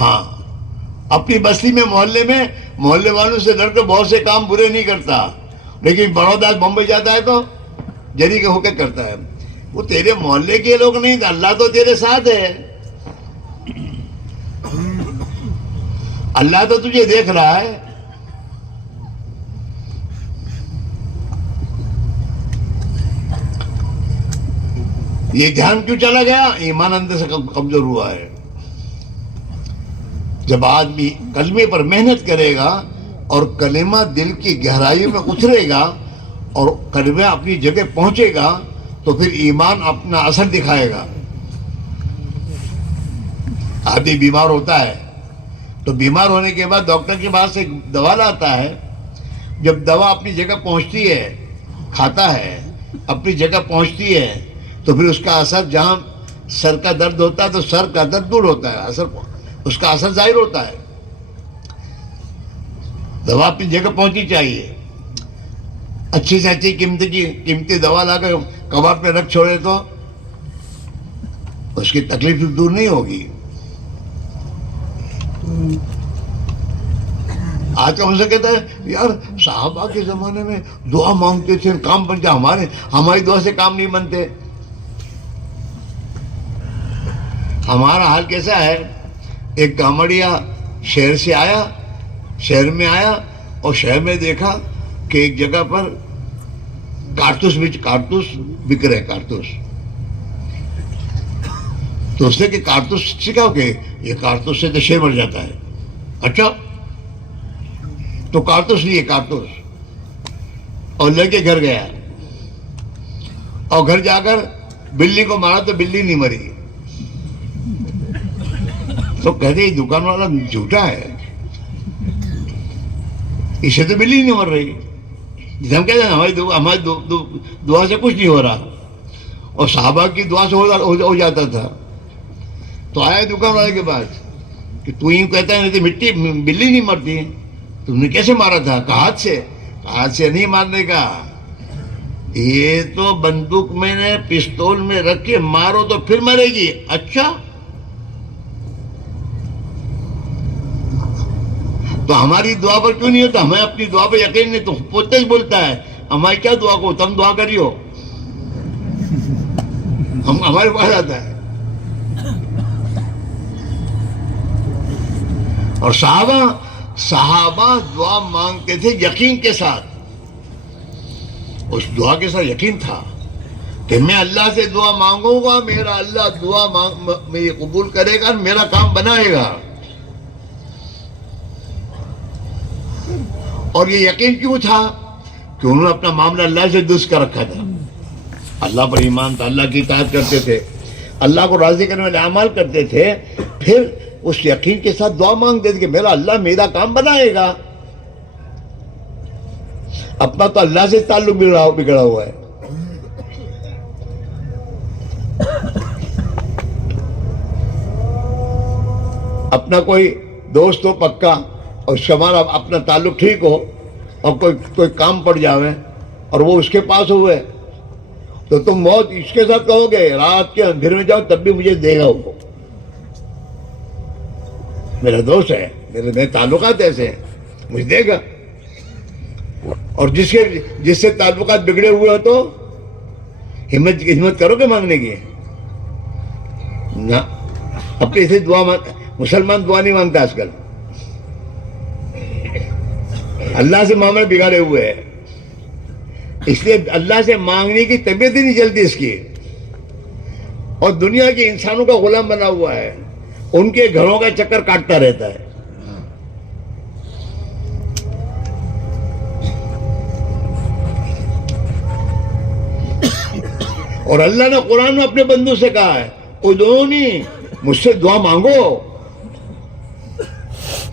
ہاں، اپنی بستی میں محلے والوں سے ڈر کر بہت سے کام برے نہیں کرتا، لیکن بڑودا بمبئی جاتا ہے تو جری کے ہو کے کرتا ہے۔ وہ تیرے محلے کے لوگ نہیں، اللہ تو تیرے ساتھ ہے، اللہ تو تجھے دیکھ رہا ہے۔ یہ دھیان کیوں چلا گیا؟ ایمان اندر سے کمزور ہوا ہے۔ جب آدمی کلمے پر محنت کرے گا اور کلمہ دل کی گہرائیوں میں اترے گا اور کلمہ اپنی جگہ پہنچے گا تو پھر ایمان اپنا اثر دکھائے گا۔ آدمی بیمار ہوتا ہے تو بیمار ہونے کے بعد ڈاکٹر کے پاس ایک دوا لاتا ہے، جب دوا اپنی جگہ پہنچتی ہے، کھاتا ہے، اپنی جگہ پہنچتی ہے، تو پھر اس کا اثر، جہاں سر کا درد ہوتا ہے تو سر کا درد دور ہوتا ہے، اس کا اثر ظاہر ہوتا ہے۔ دوا اپنی جگہ پہنچنی چاہیے۔ اچھی سے اچھی قیمتی دوا لا کر کباڑ پہ رکھ چھوڑے تو اس کی تکلیف دور نہیں ہوگی۔ آج کا مجھ سے کہتا ہے یار صحابہ کے زمانے میں دعا مانگتے تھے کام بن جائے، ہماری دعا سے کام نہیں بنتے۔ ہمارا حال کیسا ہے؟ ایک گامڑیا شہر سے آیا، شہر میں آیا اور شہر میں دیکھا کہ ایک جگہ پر کارتوس بک رہے کارتوس. تو اس نے کہ کارتوس سیکھا کہ یہ کارتوس سے تو شیر مر جاتا ہے. اچھا، تو کارتوس لیے کارتوس اور لے کے گھر گیا اور گھر جا کر بلی کو مارا تو بلی نہیں مری. تو کہتے یہ دکان والا جھوٹا ہے، اسے تو بلی نہیں مر رہی. جسے ہم کہتے ہیں ہماری دعا سے کچھ نہیں ہو رہا، اور صحابہ کی دعا سے ہو جاتا تھا. تو آیا دکان والے کے پاس کہ تو یوں کہتا ہے نہیں تو مٹی بلی نہیں مرتی، تم نے کیسے مارا تھا؟ کہ ہاتھ سے نہیں مارنے کا، یہ تو بندوق میں نے پستول میں رکھ کے مارو تو پھر مرے گی. اچھا، تو ہماری دعا پر کیوں نہیں ہوتا؟ ہمیں اپنی دعا پر یقین نہیں. تو پوتے ہی بولتا ہے ہماری کیا دعا کو، تم دعا کریو. ہمارے پاس آتا ہے. اور صحابہ دعا مانگتے تھے یقین کے ساتھ. اس دعا کے ساتھ یقین تھا کہ میں اللہ سے دعا مانگوں گا، میرا اللہ دعا میری قبول کرے گا، میرا کام بنائے گا. اور یہ یقین کیوں تھا؟ کہ انہوں نے اپنا معاملہ اللہ سے درست کر رکھا تھا. اللہ پر ایمان تھا، اللہ کی اطاعت کرتے تھے، اللہ کو راضی کرنے والے اعمال کرتے تھے. پھر اس یقین کے ساتھ دعا مانگتے تھے کہ میرا اللہ میرا کام بنائے گا. اپنا تو اللہ سے تعلق بگڑا ہوا ہے. اپنا کوئی دوست ہو پکا اور اس کا ہمارا اپنا تعلق ٹھیک ہو اور کوئی کام پڑ جاوے اور وہ اس کے پاس ہوئے تو تم بہت اس کے ساتھ کہو گے رات کے اندھیرے میں جاؤ تب بھی مجھے دے گا. وہ میرا دوست ہے، میرے تعلقات ایسے ہیں، مجھے دے گا. اور جس سے تعلقات بگڑے ہوئے ہو تو ہمت کرو گے مانگنے کی؟ نہ. اپنے سے مسلمان دعا نہیں مانگتا آج کل، اللہ سے معاملے بگاڑے ہوئے ہیں. اس لیے اللہ سے مانگنے کی طبیعت ہی نہیں چلتی اس کی. اور دنیا کے انسانوں کا غلام بنا ہوا ہے، ان کے گھروں کا چکر کاٹتا رہتا ہے. اور اللہ نے قرآن میں اپنے بندوں سے کہا ہے ادعونی، مجھ سے دعا مانگو،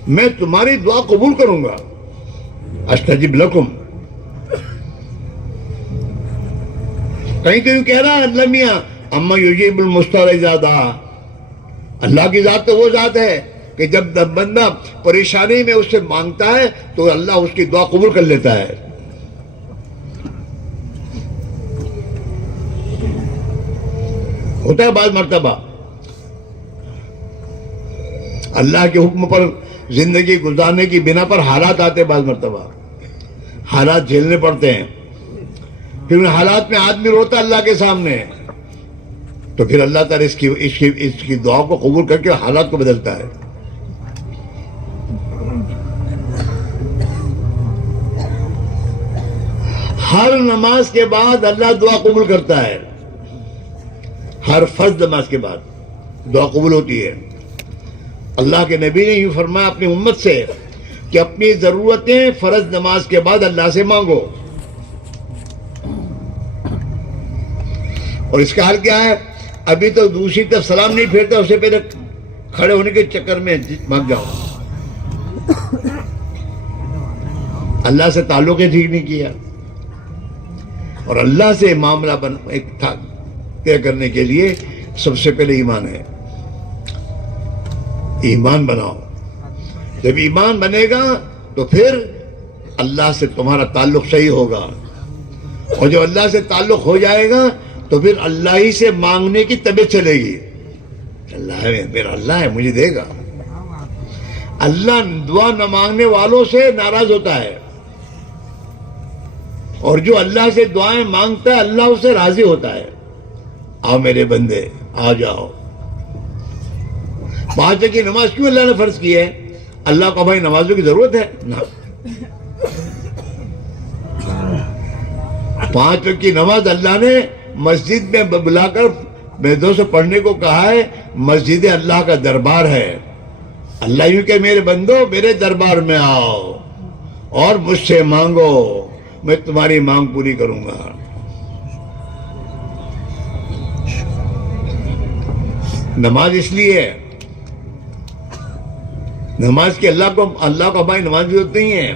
میں تمہاری دعا قبول کروں گا. استجب لکم. کہیں تو کہہ رہا ہے اللہ میاں اما یجیب المضطر اذا دعا. اللہ کی ذات تو وہ ذات ہے کہ جب بندہ پریشانی میں اس سے مانگتا ہے تو اللہ اس کی دعا قبول کر لیتا ہے. ہوتا ہے بعض مرتبہ اللہ کے حکم پر زندگی گزارنے کی بنا پر حالات آتے ہیں، بعض مرتبہ حالات جھیلنے پڑتے ہیں. پھر ان حالات میں آدمی روتا اللہ کے سامنے تو پھر اللہ تعالیٰ اس کی دعا کو قبول کر کے حالات کو بدلتا ہے. ہر نماز کے بعد اللہ دعا قبول کرتا ہے. ہر فرض نماز کے بعد دعا قبول ہوتی ہے. اللہ کے نبی نے یوں فرمایا اپنی امت سے کہ اپنی ضرورتیں فرض نماز کے بعد اللہ سے مانگو. اور اس کا حال کیا ہے؟ ابھی تو دوسری طرف سلام نہیں پھیرتا، اسے پہلے کھڑے ہونے کے چکر میں بھاگ جاؤ. اللہ سے تعلق ہی ٹھیک نہیں کیا. اور اللہ سے معاملہ طے کرنے کے لیے سب سے پہلے ایمان ہے. ایمان بناؤ. جب ایمان بنے گا تو پھر اللہ سے تمہارا تعلق صحیح ہوگا. اور جب اللہ سے تعلق ہو جائے گا تو پھر اللہ ہی سے مانگنے کی طبیعت چلے گی. اللہ ہے، میرا اللہ ہے، مجھے دے گا. اللہ دعا نہ مانگنے والوں سے ناراض ہوتا ہے، اور جو اللہ سے دعائیں مانگتا ہے اللہ اسے راضی ہوتا ہے. آؤ میرے بندے، آ جاؤ. 5 وقت کی نماز کیوں اللہ نے فرض کی ہے؟ اللہ کو بھائی نمازوں کی ضرورت ہے نا؟ 5 وقت کی نماز اللہ نے مسجد میں بلا کر میدوں سے پڑھنے کو کہا ہے. مسجد اللہ کا دربار ہے. اللہ یوں کہ میرے بندو میرے دربار میں آؤ اور مجھ سے مانگو، میں تمہاری مانگ پوری کروں گا. نماز اس لیے ہے، نماز کی اللہ کو ہماری نماز کی ضرورت نہیں ہے.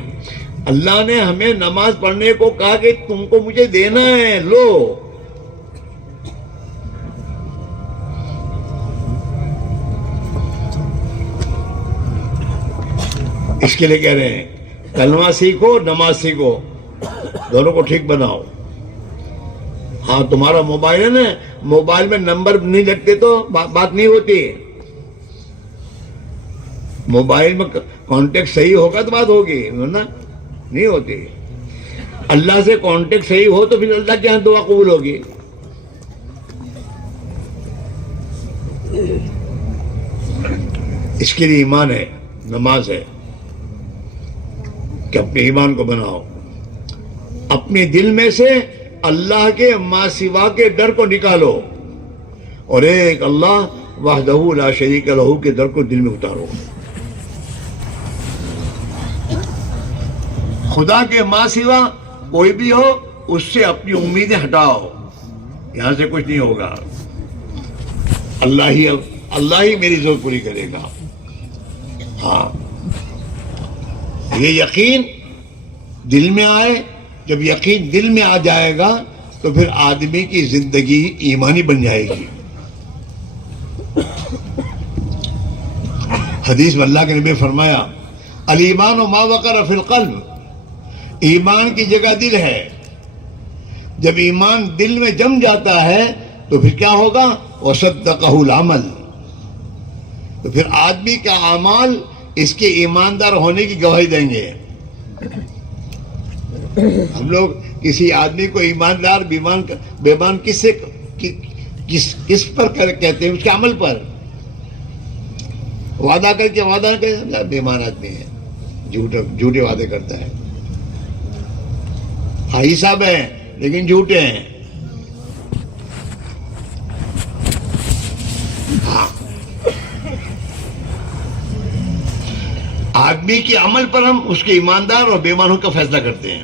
اللہ نے ہمیں نماز پڑھنے کو کہا کہ تم کو مجھے دینا ہے، لو. اس کے لیے کہہ رہے ہیں کلمہ سیکھو، نماز سیکھو، دونوں کو ٹھیک بناؤ. ہاں تمہارا موبائل ہے نا، موبائل میں نمبر نہیں لگتے تو بات نہیں ہوتی. موبائل میں کانٹیکٹ صحیح ہوگا تو بات ہوگی، ورنہ نہیں ہوتی. اللہ سے کانٹیکٹ صحیح ہو تو پھر اللہ کے یہاں دعا قبول ہوگی. اس کے لیے ایمان ہے، نماز ہے کہ اپنے ایمان کو بناؤ. اپنے دل میں سے اللہ کے ما سوا کے ڈر کو نکالو اور ایک اللہ وحدہ لا شریک لہ کے ڈر کو دل میں اتارو. خدا کے ما سوا کوئی بھی ہو اس سے اپنی امیدیں ہٹاؤ، یہاں سے کچھ نہیں ہوگا. اللہ ہی میری ضرورت پوری کرے گا. ہاں یہ یقین دل میں آئے. جب یقین دل میں آ جائے گا تو پھر آدمی کی زندگی ایمانی بن جائے گی. حدیث میں اللہ کے نبی نے فرمایا الایمان ما وقر فی القلب، ایمان کی جگہ دل ہے. جب ایمان دل میں جم جاتا ہے تو پھر کیا ہوگا؟ وصدقہ العمل، تو پھر آدمی کا اعمال اس کے ایماندار ہونے کی گواہی دیں گے. ہم لوگ کسی آدمی کو ایماندار بیمان کس پر کہتے ہیں؟ اس کے عمل پر. وعدہ کر کے وعدہ کہ بیمان آدمی ہے، جھوٹے وعدے کرتا ہے. بھائی صاحب ہیں لیکن جھوٹے ہیں. ہاں آدمی کے عمل پر ہم اس کے ایماندار اور بے ایمانوں کا فیصلہ کرتے ہیں.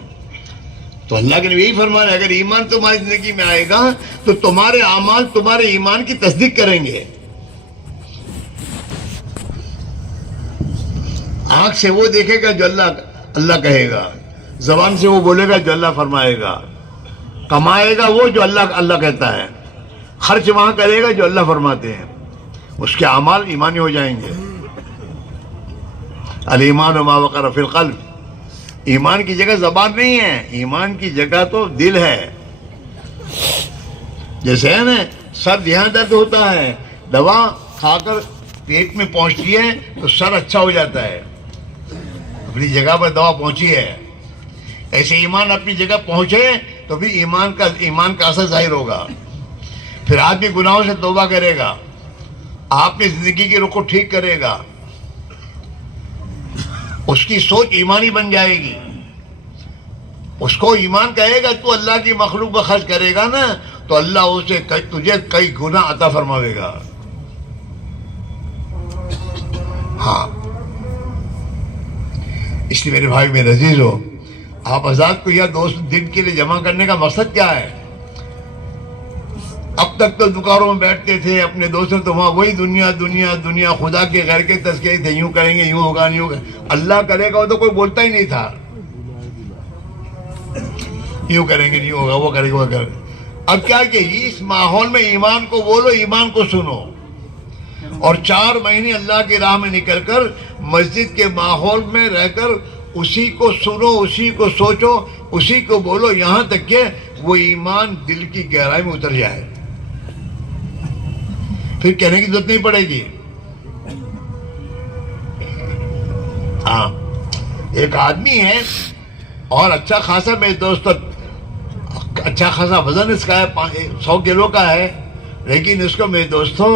تو اللہ کے نبی یہی فرمایا اگر ایمان تمہاری زندگی میں آئے گا تو تمہارے اعمال تمہارے ایمان کی تصدیق کریں گے. آنکھ سے وہ دیکھے گا جو اللہ کہے گا، زبان سے وہ بولے گا جو اللہ فرمائے گا، کمائے گا وہ جو اللہ کہتا ہے، خرچ وہاں کرے گا جو اللہ فرماتے ہیں. اس کے اعمال ایمانی ہو جائیں گے. الایمان ما وقر فی القلب، ایمان کی جگہ زبان نہیں ہے، ایمان کی جگہ تو دل ہے. جیسے ہے نا سر یہاں درد ہوتا ہے، دوا کھا کر پیٹ میں پہنچتی ہے تو سر اچھا ہو جاتا ہے، اپنی جگہ پر دوا پہنچی ہے. ایسے ایمان اپنی جگہ پہنچے تو بھی ایمان کا اثر ظاہر ہوگا. پھر آدمی گناہوں سے توبہ کرے گا، آپ کی زندگی کی رخ کو ٹھیک کرے گا، اس کی سوچ ایمانی بن جائے گی. اس کو ایمان کہے گا تو اللہ کی مخلوق پر خرچ کرے گا نا تو اللہ اسے تجھے کئی گنا عطا فرماوے گا. ہاں اس لیے میرے بھائی میرے عزیز ہو، آپ آزاد کو یا دوست دن کے لیے جمع کرنے کا مقصد کیا ہے؟ اب تک تو دکانوں میں بیٹھتے تھے اپنے دوستوں تو وہاں وہی دنیا دنیا دنیا، خدا کے غیر کے تذکرے تھے، یوں کریں گے یوں ہوگا نہیں ہوگا. اللہ کرے گا وہ تو کوئی بولتا ہی نہیں تھا، یوں کریں گے نہیں ہوگا، وہ کرے گا وہ کرے گا. اب کیا کہ اس ماحول میں ایمان کو بولو، ایمان کو سنو، اور 4 مہینے اللہ کی راہ میں نکل کر مسجد کے ماحول میں رہ کر اسی کو سنو، اسی کو سوچو، اسی کو بولو، یہاں تک کہ وہ ایمان دل کی گہرائی میں اتر جائے. پھر کہنے کی ضرورت نہیں پڑے گی. ہاں ایک آدمی ہے اور اچھا خاصا، میرے دوست اچھا خاصا وزن اس کا ہے، 100 کلو کا ہے، لیکن اس کو میرے دوستوں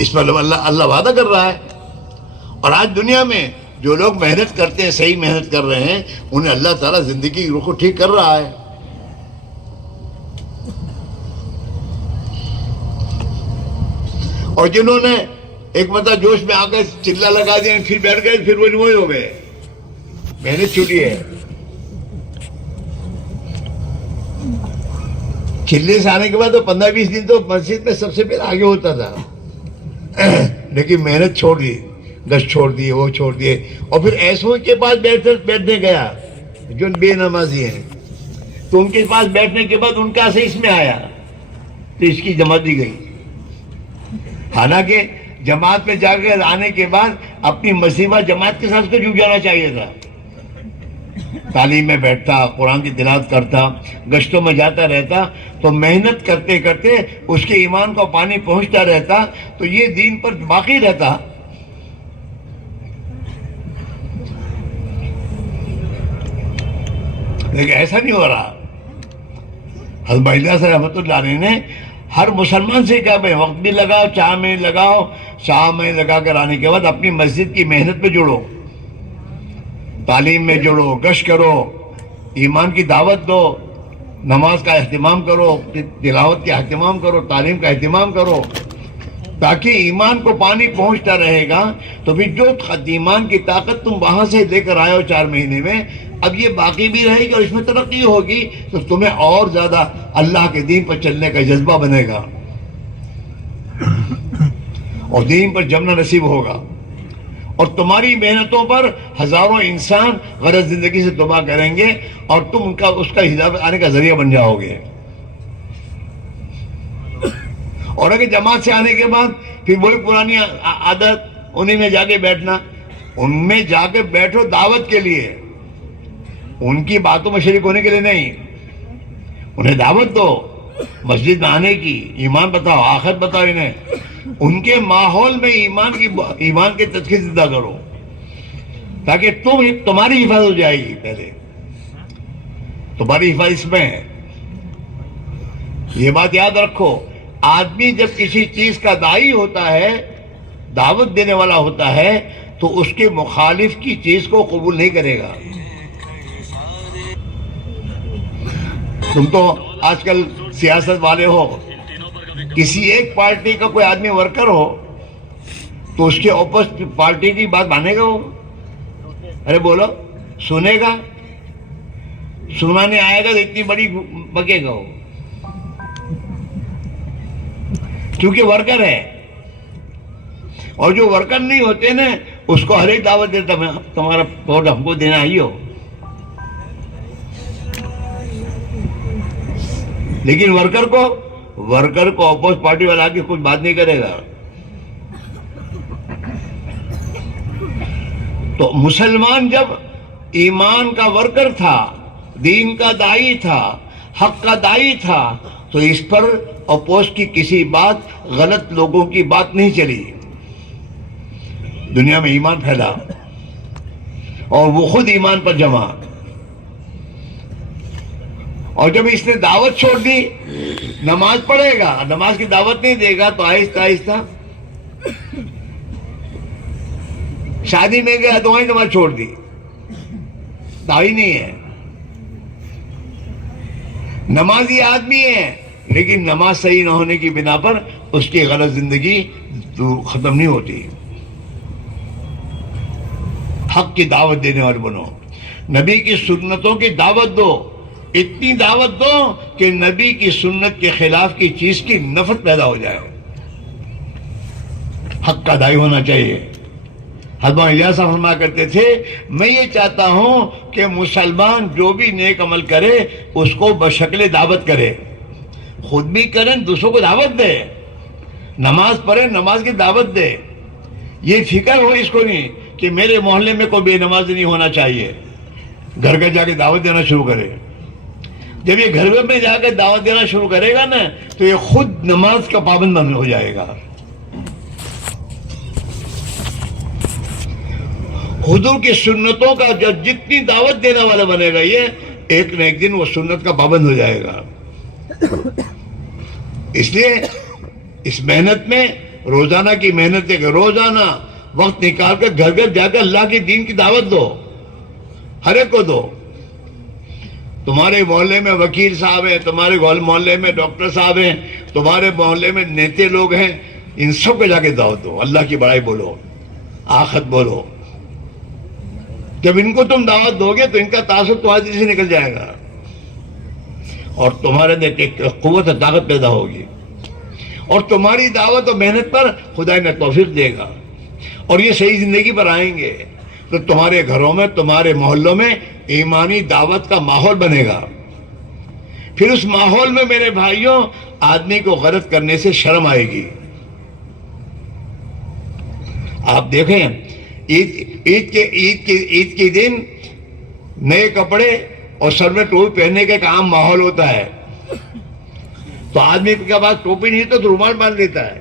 اس پر اللہ وعدہ کر رہا ہے. اور آج دنیا میں جو لوگ محنت کرتے ہیں, صحیح محنت کر رہے ہیں, انہیں اللہ تعالیٰ زندگی کی روح کو ٹھیک کر رہا ہے. اور جنہوں نے ایک مرتبہ جوش میں آ کے چلا لگا دیا, پھر بیٹھ گئے, پھر وہی ہو گئے, محنت چھوٹی ہے. چلے سے آنے کے بعد تو 15-20 دن تو مسجد میں سب سے پہلے آگے ہوتا تھا, لیکن محنت چھوڑ دی, گشت چھوڑ دی, وہ چھوڑ دیے. اور پھر ایسوں کے پاس بیٹھنے گیا جو بے نمازی ہیں, تو ان کے پاس بیٹھنے کے بعد ان کا اثر اس میں آیا, تو اس کی جماعت دی گئی. حالانکہ جماعت میں جا کر آنے کے بعد اپنی مصیبت جماعت کے ساتھ کو جڑ جانا چاہیے تھا. تعلیم میں بیٹھتا, قرآن کی تلاوت کرتا, گشتوں میں جاتا رہتا, تو محنت کرتے کرتے اس کے ایمان کو پانی پہنچتا رہتا, تو یہ دین پر باقی رہتا. لیکن ایسا نہیں ہو رہا. حضرت بھائی صاحب رحمۃ اللہ علیہ نے ہر مسلمان سے کہا بھائی وقت بھی لگاؤ, چاہ میں لگاؤ, چاہ میں لگا کر آنے کے بعد اپنی مسجد کی محنت پہ جڑو, تعلیم میں جڑو, گشت کرو, ایمان کی دعوت دو, نماز کا اہتمام کرو, تلاوت کا اہتمام کرو, تعلیم کا اہتمام کرو, تاکہ ایمان کو پانی پہنچتا رہے گا. تو پھر جو ایمان کی طاقت تم وہاں سے لے کر آئے ہو 4 مہینے میں, اب یہ باقی بھی رہے گی اور اس میں ترقی ہوگی, تو تمہیں اور زیادہ اللہ کے دین پر چلنے کا جذبہ بنے گا اور دین پر جمنا نصیب ہوگا. اور تمہاری محنتوں پر ہزاروں انسان غرض زندگی سے توبہ کریں گے, اور تم اس کا ہدایت آنے کا ذریعہ بن جاؤ گے. اور اگر جماعت سے آنے کے بعد پھر وہی پرانی عادت, انہیں میں جا کے بیٹھنا, ان میں جا کے بیٹھو دعوت کے لیے, ان کی باتوں میں شریک ہونے کے لیے نہیں. انہیں دعوت دو مسجد میں آنے کی, ایمان بتاؤ, آخرت بتاؤ انہیں, ان کے ماحول میں ایمان کے تذکیر زندہ کرو, تاکہ تمہاری حفاظت ہو جائے گی. پہلے تمہاری حفاظت اس میں ہے. یہ بات یاد رکھو, آدمی جب کسی چیز کا داعی ہوتا ہے, دعوت دینے والا ہوتا ہے, تو اس کے مخالف کی چیز کو قبول نہیں کرے گا. تم تو آج کل سیاست والے ہو, کسی ایک پارٹی کا کوئی آدمی ورکر ہو تو اس کے اپوزٹ پارٹی کی بات مانے گا وہ؟ ارے بولو, سنے گا؟ سنانے آئے گا تو اتنی بڑی بکے گا وہ, کیونکہ ورکر ہے. اور جو ورکر نہیں ہوتے نا, اس کو ہر ایک دعوت دیتا, تمہارا ووٹ ہم کو دینا ہی ہو. لیکن ورکر کو اپوز پارٹی والا آگے کچھ بات نہیں کرے گا. تو مسلمان جب ایمان کا ورکر تھا, دین کا داعی تھا, حق کا داعی تھا, تو اس پر اپوز کی کسی بات, غلط لوگوں کی بات نہیں چلی. دنیا میں ایمان پھیلا اور وہ خود ایمان پر جمع. اور جب اس نے دعوت چھوڑ دی, نماز پڑھے گا, نماز کی دعوت نہیں دے گا, تو آہستہ آہستہ شادی میں گیا تو وہیں نماز چھوڑ دی, داعی نہیں ہے. نمازی آدمی ہے, لیکن نماز صحیح نہ ہونے کی بنا پر اس کی غلط زندگی ختم نہیں ہوتی. حق کی دعوت دینے والے بنو, نبی کی سنتوں کی دعوت دو, اتنی دعوت دو کہ نبی کی سنت کے خلاف کی چیز کی نفرت پیدا ہو جائے. حق کا داعی ہونا چاہیے. حضرت الیاس صاحب فرمایا کرتے تھے, میں یہ چاہتا ہوں کہ مسلمان جو بھی نیک عمل کرے اس کو بشکل دعوت کرے, خود بھی کریں, دوسروں کو دعوت دے. نماز پڑھے, نماز کی دعوت دے. یہ فکر ہو اس کو نہیں کہ میرے محلے میں کوئی بے نماز نہیں ہونا چاہیے, گھر گھر جا کے دعوت دینا شروع کرے. جب یہ گھر میں جا کے دعوت دینا شروع کرے گا نا, تو یہ خود نماز کا پابند بند ہو جائے گا. حضور کی سنتوں کا جتنی دعوت دینے والا بنے گا, یہ ایک نہ ایک دن وہ سنت کا پابند ہو جائے گا. اس لیے اس محنت میں روزانہ کی محنت ہے کہ روزانہ وقت نکال کر گھر گھر جا کر اللہ کے دین کی دعوت دو، ہر ایک کو دو۔ تمہارے محلے میں وکیل صاحب ہیں، تمہارے محلے میں ڈاکٹر صاحب ہیں، تمہارے محلے میں نیتے لوگ ہیں، ان سب کو جا کے دعوت دو، اللہ کی بڑائی بولو، آخرت بولو۔ جب ان کو تم دعوت دو گے تو ان کا تاثر تمہارے دل سے نکل جائے گا اور تمہارے اندر ایک قوت اور طاقت پیدا ہوگی، اور تمہاری دعوت اور محنت پر خدا انہیں توفیق دے گا اور یہ صحیح زندگی پر آئیں گے تو تمہارے گھروں میں، تمہارے محلوں میں ایمانی دعوت کا ماحول بنے گا۔ پھر اس ماحول میں میرے بھائیوں آدمی کو غلط کرنے سے شرم آئے گی۔ آپ دیکھیں عید کے دن نئے کپڑے اور سر میں ٹوپی پہننے کا ایک عام ماحول ہوتا ہے، تو آدمی کے پاس ٹوپی نہیں تو رومال باندھ لیتا ہے،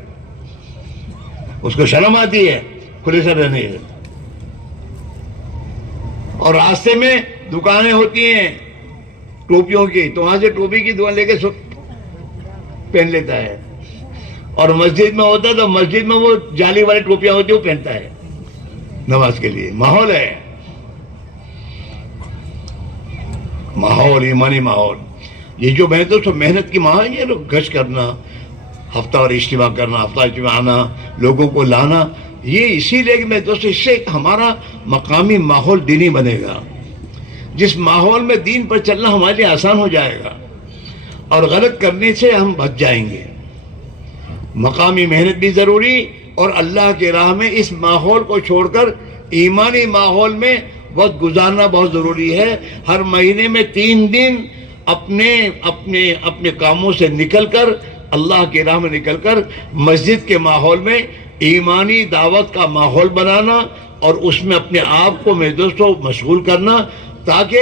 اس کو شرم آتی ہے کھلے سر رہنے سے۔ اور راستے میں دکانیں ہوتی ہیں ٹوپیوں کی، تو وہاں سے ٹوپی کی دکان لے کے پہن لیتا ہے، اور مسجد میں ہوتا ہے تو مسجد میں وہ جالی والی ٹوپیاں ہوتی ہیں وہ پہنتا ہے نماز کے لیے۔ ماحول ہے، ماحول، ایمانی ماحول۔ یہ جو میں تو محنت کی ماں ہے، یہ لوگ گشت کرنا، ہفتہ اور اجتماع کرنا، ہفتہ اجتماع آنا، لوگوں کو لانا، یہ اسی لیے کہ میں دوستو اس سے ہمارا مقامی ماحول دینی بنے گا، جس ماحول میں دین پر چلنا ہمارے لیے آسان ہو جائے گا اور غلط کرنے سے ہم بچ جائیں گے۔ مقامی محنت بھی ضروری اور اللہ کے راہ میں اس ماحول کو چھوڑ کر ایمانی ماحول میں وقت گزارنا بہت ضروری ہے۔ ہر مہینے میں 3 دن اپنے کاموں سے نکل کر، اللہ کے راہ میں نکل کر مسجد کے ماحول میں ایمانی دعوت کا ماحول بنانا اور اس میں اپنے آپ کو میرے دوستوں مشغول کرنا، تاکہ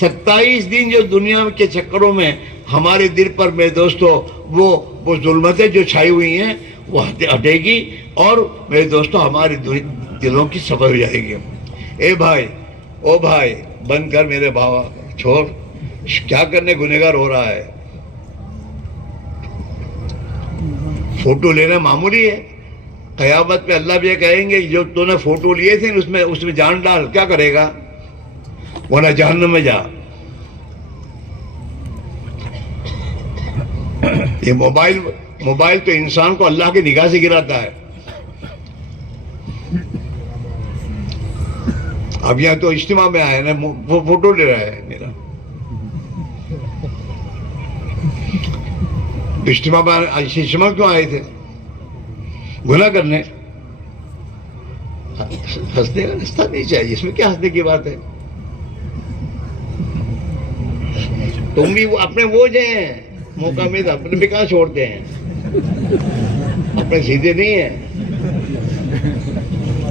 27 دن جو دنیا کے چکروں میں ہمارے دل پر میرے دوستو وہ ظلمتیں جو چھائی ہوئی ہیں وہ ہٹے گی اور میرے دوستو ہمارے دلوں کی صفائی ہو جائے گی۔ اے بھائی، او بھائی، بند کر میرے بابا، چھوڑ، کیا کرنے گنہگار ہو رہا ہے۔ فوٹو لینا معمولی ہے، قیامت پہ اللہ بھی یہ کہیں گے جو تو نے فوٹو لیے تھے اس میں جان ڈال، کیا کرے گا، ورنہ جہنم میں جا۔ یہ موبائل تو انسان کو اللہ کی نگاہ سے گراتا ہے۔ اب یہاں تو اجتماع میں آیا نا، وہ فوٹو لے رہا ہے میرا۔ اجتماع کیوں آئے تھے؟ گناہ کرنے۔ ہنسنے کا رستہ نہیں چاہیے، اس میں کیا ہنسنے کی بات ہے؟ تم بھی اپنے وہ جو ہیں موقع میں اپنے بھی کہاں چھوڑتے ہیں، اپنے سیدھے نہیں ہیں۔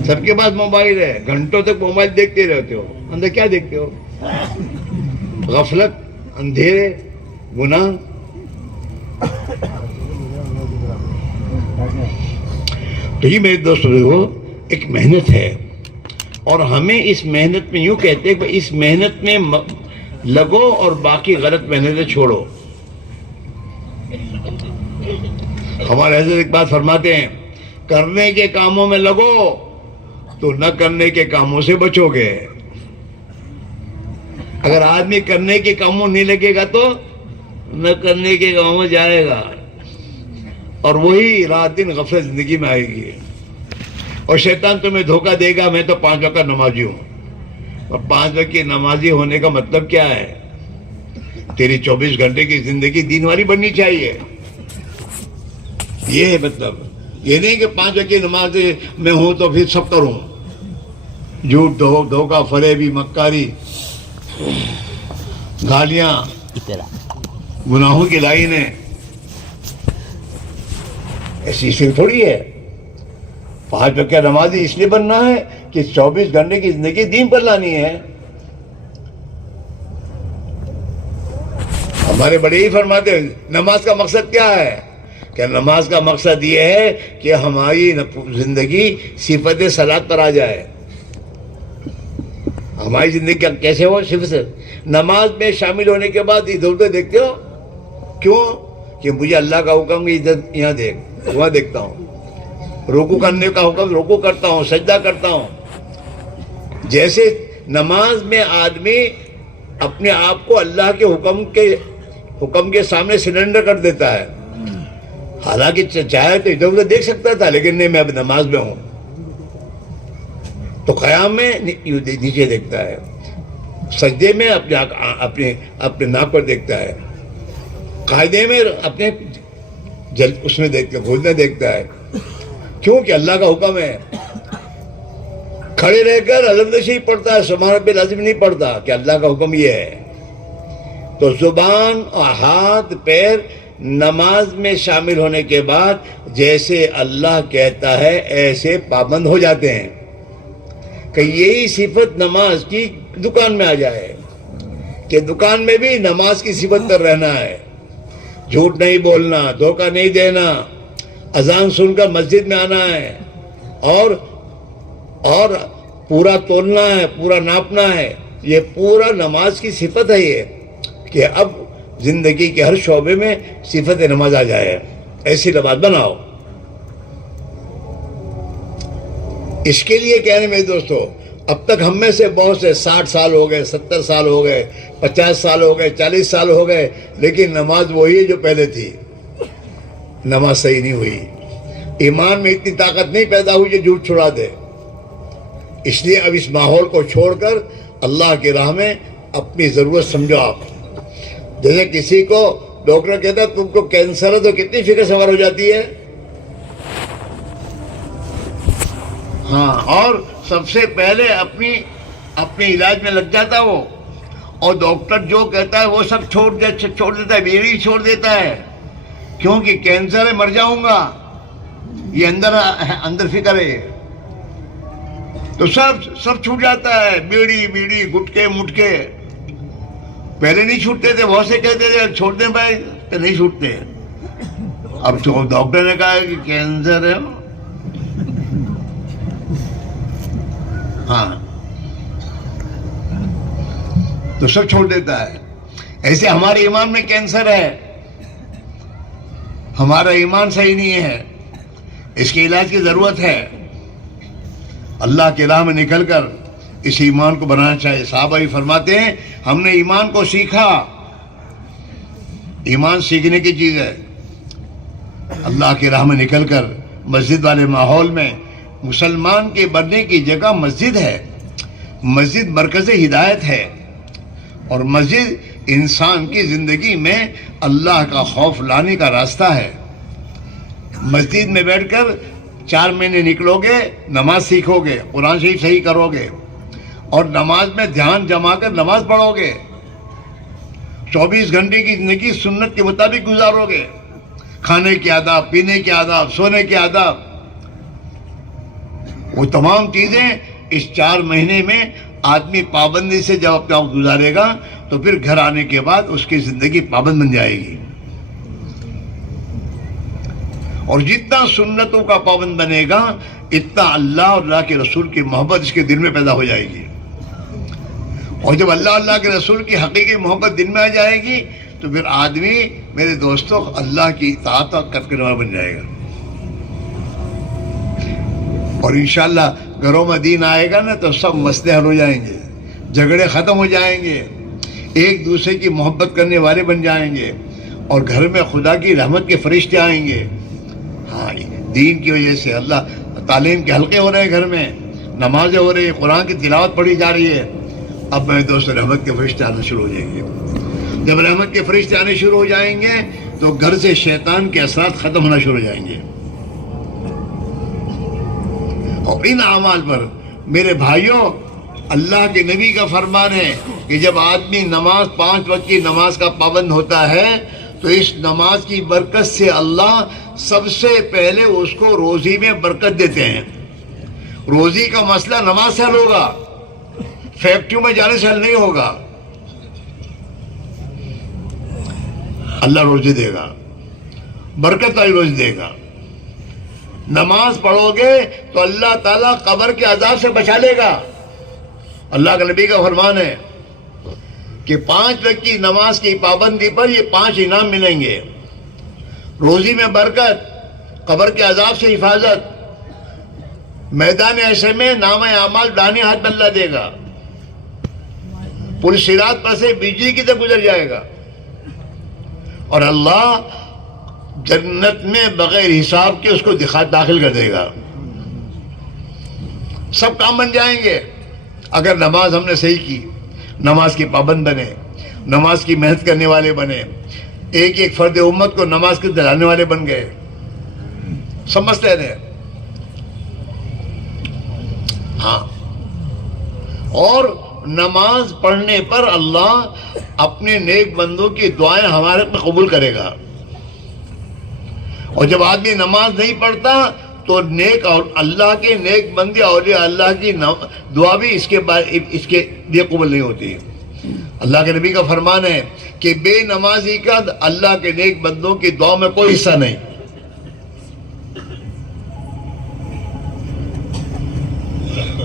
سب کے پاس موبائل ہے، گھنٹوں تک موبائل دیکھتے رہتے ہو، اندر کیا دیکھتے ہو؟ غفلت، اندھیرے، گناہ۔ تو یہ میرے دوستوں دیکھو ایک محنت ہے، اور ہمیں اس محنت میں یوں کہتے ہیں کہ اس محنت میں لگو اور باقی غلط محنتیں چھوڑو۔ ہمارے حضرت ایک بات فرماتے ہیں، کرنے کے کاموں میں لگو تو نہ کرنے کے کاموں سے بچو گے۔ اگر آدمی کرنے کے کاموں نہیں لگے گا تو نہ کرنے کے کاموں میں جائے گا، اور وہی رات دن غفلت زندگی میں آئے گی، اور شیطان تمہیں دھوکہ دے گا میں تو 5 وقت نمازی ہوں۔ اور 5 وقت کی نمازی ہونے کا مطلب کیا ہے؟ تیری 24 گھنٹے کی زندگی دین والی بننی چاہیے، یہ ہے مطلب۔ یہ نہیں کہ 5 وقت کی نماز میں ہوں تو پھر سب کروں، جھوٹ، دھوکہ، فریبی، مکاری، گالیاں، گناہوں کی لائنیں، ایسی صرف تھوڑی ہے۔ 5 وقت کی نمازی اس لیے بننا ہے کہ 24 گھنٹے کی زندگی دین پر لانی ہے۔ ہمارے بڑے ہی فرماتے ہیں نماز کا مقصد کیا ہے؟ کہ نماز کا مقصد یہ ہے کہ ہماری زندگی صفت صلاۃ پر آ جائے۔ ہماری زندگی کیسے ہو؟ صفت نماز میں شامل ہونے کے بعد ادھر ادھر دیکھتے ہو، کیوں؟ کہ مجھے اللہ کا حکم کی ادھر یہاں دیکھ، وہاں دیکھتا ہوں، رکوع کرنے کا حکم رکوع کرتا ہوں, سجدہ کرتا ہوں. جیسے نماز میں آدمی اپنے آپ کو اللہ کے حکم کے سامنے سرنڈر کر دیتا ہے. حالانکہ چاہے تو ادھر ادھر دیکھ سکتا تھا, لیکن نہیں, میں اب نماز میں ہوں. تو قیام میں نیچے دیکھتا ہے, سجدے میں اپنے ناک پر دیکھتا ہے, قاعدے میں اپنے اس میں گھٹنے دیکھتا ہے. کیوں کہ اللہ کا حکم ہے. کھڑے رہ کر الحمد شریف پڑھتا ہے, سبحان ربی العظیم نہیں پڑھتا, کہ اللہ کا حکم یہ ہے. تو زبان اور ہاتھ پیر نماز میں شامل ہونے کے بعد جیسے اللہ کہتا ہے ایسے پابند ہو جاتے ہیں. کہ یہی صفت نماز کی دکان میں آ جائے, کہ دکان میں بھی نماز کی صفت پر رہنا ہے. جھوٹ نہیں بولنا, دھوکہ نہیں دینا, اذان سن کر مسجد میں آنا ہے, اور پورا تولنا ہے, پورا ناپنا ہے. یہ پورا نماز کی صفت ہے یہ, کہ اب زندگی کے ہر شعبے میں صفت نماز آ جائے. ایسی نماز بناؤ. اس کے لیے کہنے میرے دوستو, اب تک ہم میں سے بہت سے 60 سال ہو گئے, 70 سال ہو گئے, 50 سال ہو گئے, 40 سال ہو گئے, لیکن نماز وہی ہے جو پہلے تھی. نماز صحیح نہیں ہوئی. ایمان میں اتنی طاقت نہیں پیدا ہوئی جو جھوٹ چھڑا دے. اس لیے اب اس ماحول کو چھوڑ کر اللہ کی راہ میں اپنی ضرورت سمجھو. آپ جیسے کسی کو ڈاکٹر کہتا ہے تم کو کینسر ہے, تو کتنی فکر سوار ہو جاتی ہے. ہاں, اور سب سے پہلے اپنے علاج میں لگ جاتا وہ, اور ڈاکٹر جو کہتا ہے وہ سب چھوڑ دیتا ہے, بیوی چھوڑ دیتا ہے. کیونکہ کینسر ہے, مر جاؤں گا, یہ اندر فکر ہے. تو سب چھوٹ جاتا ہے. بیڑی گٹکے مٹکے پہلے نہیں چھوٹتے تھے, بہت سے کہتے تھے چھوڑ دیں بھائی, تو نہیں چھوٹتے. اب ڈاکٹر نے کہا کہ کینسر ہے, ہاں, تو سب چھوڑ دیتا ہے. ایسے ہمارے ایمان میں کینسر ہے, ہمارا ایمان صحیح نہیں ہے, اس کے علاج کی ضرورت ہے. اللہ کے راہ میں نکل کر اس ایمان کو بنانا چاہیے. صحابہ بھی فرماتے ہیں ہم نے ایمان کو سیکھا. ایمان سیکھنے کی چیز ہے. اللہ کے راہ میں نکل کر مسجد والے ماحول میں مسلمان کے بننے کی جگہ مسجد ہے. مسجد مرکز ہدایت ہے, اور مسجد انسان کی زندگی میں اللہ کا خوف لانے کا راستہ ہے. مسجد میں بیٹھ کر 4 مہینے نکلو گے, نماز سیکھو گے, قرآن شریف صحیح کرو گے, اور نماز میں دھیان جما کر نماز پڑھو گے. 24 گھنٹے کی زندگی سنت کے مطابق گزارو گے. کھانے کے آداب, پینے کے آداب, سونے کے آداب, وہ تمام چیزیں اس 4 مہینے میں آدمی پابندی سے جب اپنا وقت گزارے گا, تو پھر گھر آنے کے بعد اس کی زندگی پابند بن جائے گی. اور جتنا سنتوں کا پابند بنے گا, اتنا اللہ اور اللہ کے رسول کی محبت اس کے دل میں پیدا ہو جائے گی. اور جب اللہ کے رسول کی حقیقی محبت دل میں آ جائے گی, تو پھر آدمی میرے دوستوں اللہ کی اطاعت کرنے والا بن جائے گا. اور انشاءاللہ گھروں میں دین آئے گا نا, تو سب مسئلے حل ہو جائیں گے, جھگڑے ختم ہو جائیں گے, ایک دوسرے کی محبت کرنے والے بن جائیں گے, اور گھر میں خدا کی رحمت کے فرشتے آئیں گے. ہاں, دین کی وجہ سے اللہ تعلیم کے حلقے ہو رہے ہیں, گھر میں نمازیں ہو رہی ہیں, قرآن کی تلاوت پڑھی جا رہی ہے. اب میرے دوست رحمت کے فرشتے آنا شروع ہو جائیں گے. جب رحمت کے فرشتے آنے شروع ہو جائیں گے, تو گھر سے شیطان کے اثرات ختم ہونا شروع ہو جائیں گے. اور ان اعمال پر میرے بھائیوں, اللہ کے نبی کا فرمان ہے کہ جب آدمی 5 وقت کی نماز کا پابند ہوتا ہے, تو اس نماز کی برکت سے اللہ سب سے پہلے اس کو روزی میں برکت دیتے ہیں. روزی کا مسئلہ نماز سے حل ہوگا, فیکٹریوں میں جانے سے حل نہیں ہوگا. اللہ روزی دے گا, برکت والی روزی دے گا. نماز پڑھو گے تو اللہ تعالیٰ قبر کے عذاب سے بچا لے گا. اللہ کے نبی کا فرمان ہے کہ 5 وقت کی نماز کی پابندی پر یہ 5 انعام ملیں گے. روزی میں برکت, قبر کے عذاب سے حفاظت, میدان ایسے میں نام اعمال دانے ہاتھ میں اللہ دے گا، پل صراط پر سے بجلی کی طرح گزر جائے گا، اور اللہ جنت میں بغیر حساب کے اس کو داخل کر دے گا، سب کام بن جائیں گے اگر نماز ہم نے صحیح کی، نماز کی پابند بنے، نماز کی محنت کرنے والے بنے، ایک ایک فرد امت کو نماز کے دلانے والے بن گئے، سمجھتے ہیں؟ ہاں، اور نماز پڑھنے پر اللہ اپنے نیک بندوں کی دعائیں ہمارے میں قبول کرے گا، اور جب آدمی نماز نہیں پڑھتا تو نیک اور اللہ کے نیک بندے اولیاء اللہ کی دعا بھی اس کے لیے قبول نہیں ہوتی۔ اللہ کے نبی کا فرمان ہے کہ بے نمازی کا اللہ کے نیک بندوں کی دعا میں کوئی حصہ نہیں۔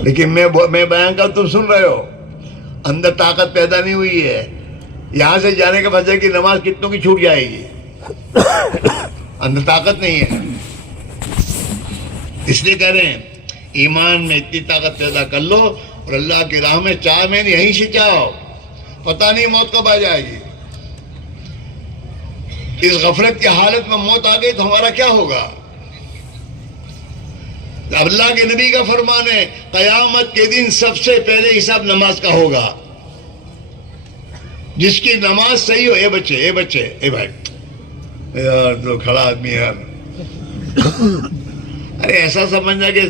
لیکن میں بیان کر تم سن رہے ہو، اندر طاقت پیدا نہیں ہوئی ہے، یہاں سے جانے کے فجر کی نماز کتنوں کی چھوٹ جائے گی، اندر طاقت نہیں ہے۔ اس لیے کہہ رہے ہیں ایمان میں اتنی طاقت پیدا کر لو، اور اللہ کی راہ میں چاہ میں یہیں سے چاہو، پتہ نہیں موت کب آ جائے گی۔ اس غفلت کی حالت میں موت آ گئی تو ہمارا کیا ہوگا؟ اللہ کے نبی کا فرمان ہے قیامت کے دن سب سے پہلے حساب نماز کا ہوگا، جس کی نماز صحیح ہو۔ اے بچے اے بھائی، یار تو کھڑا آدمی یار، ارے ایسا سمجھنا کہ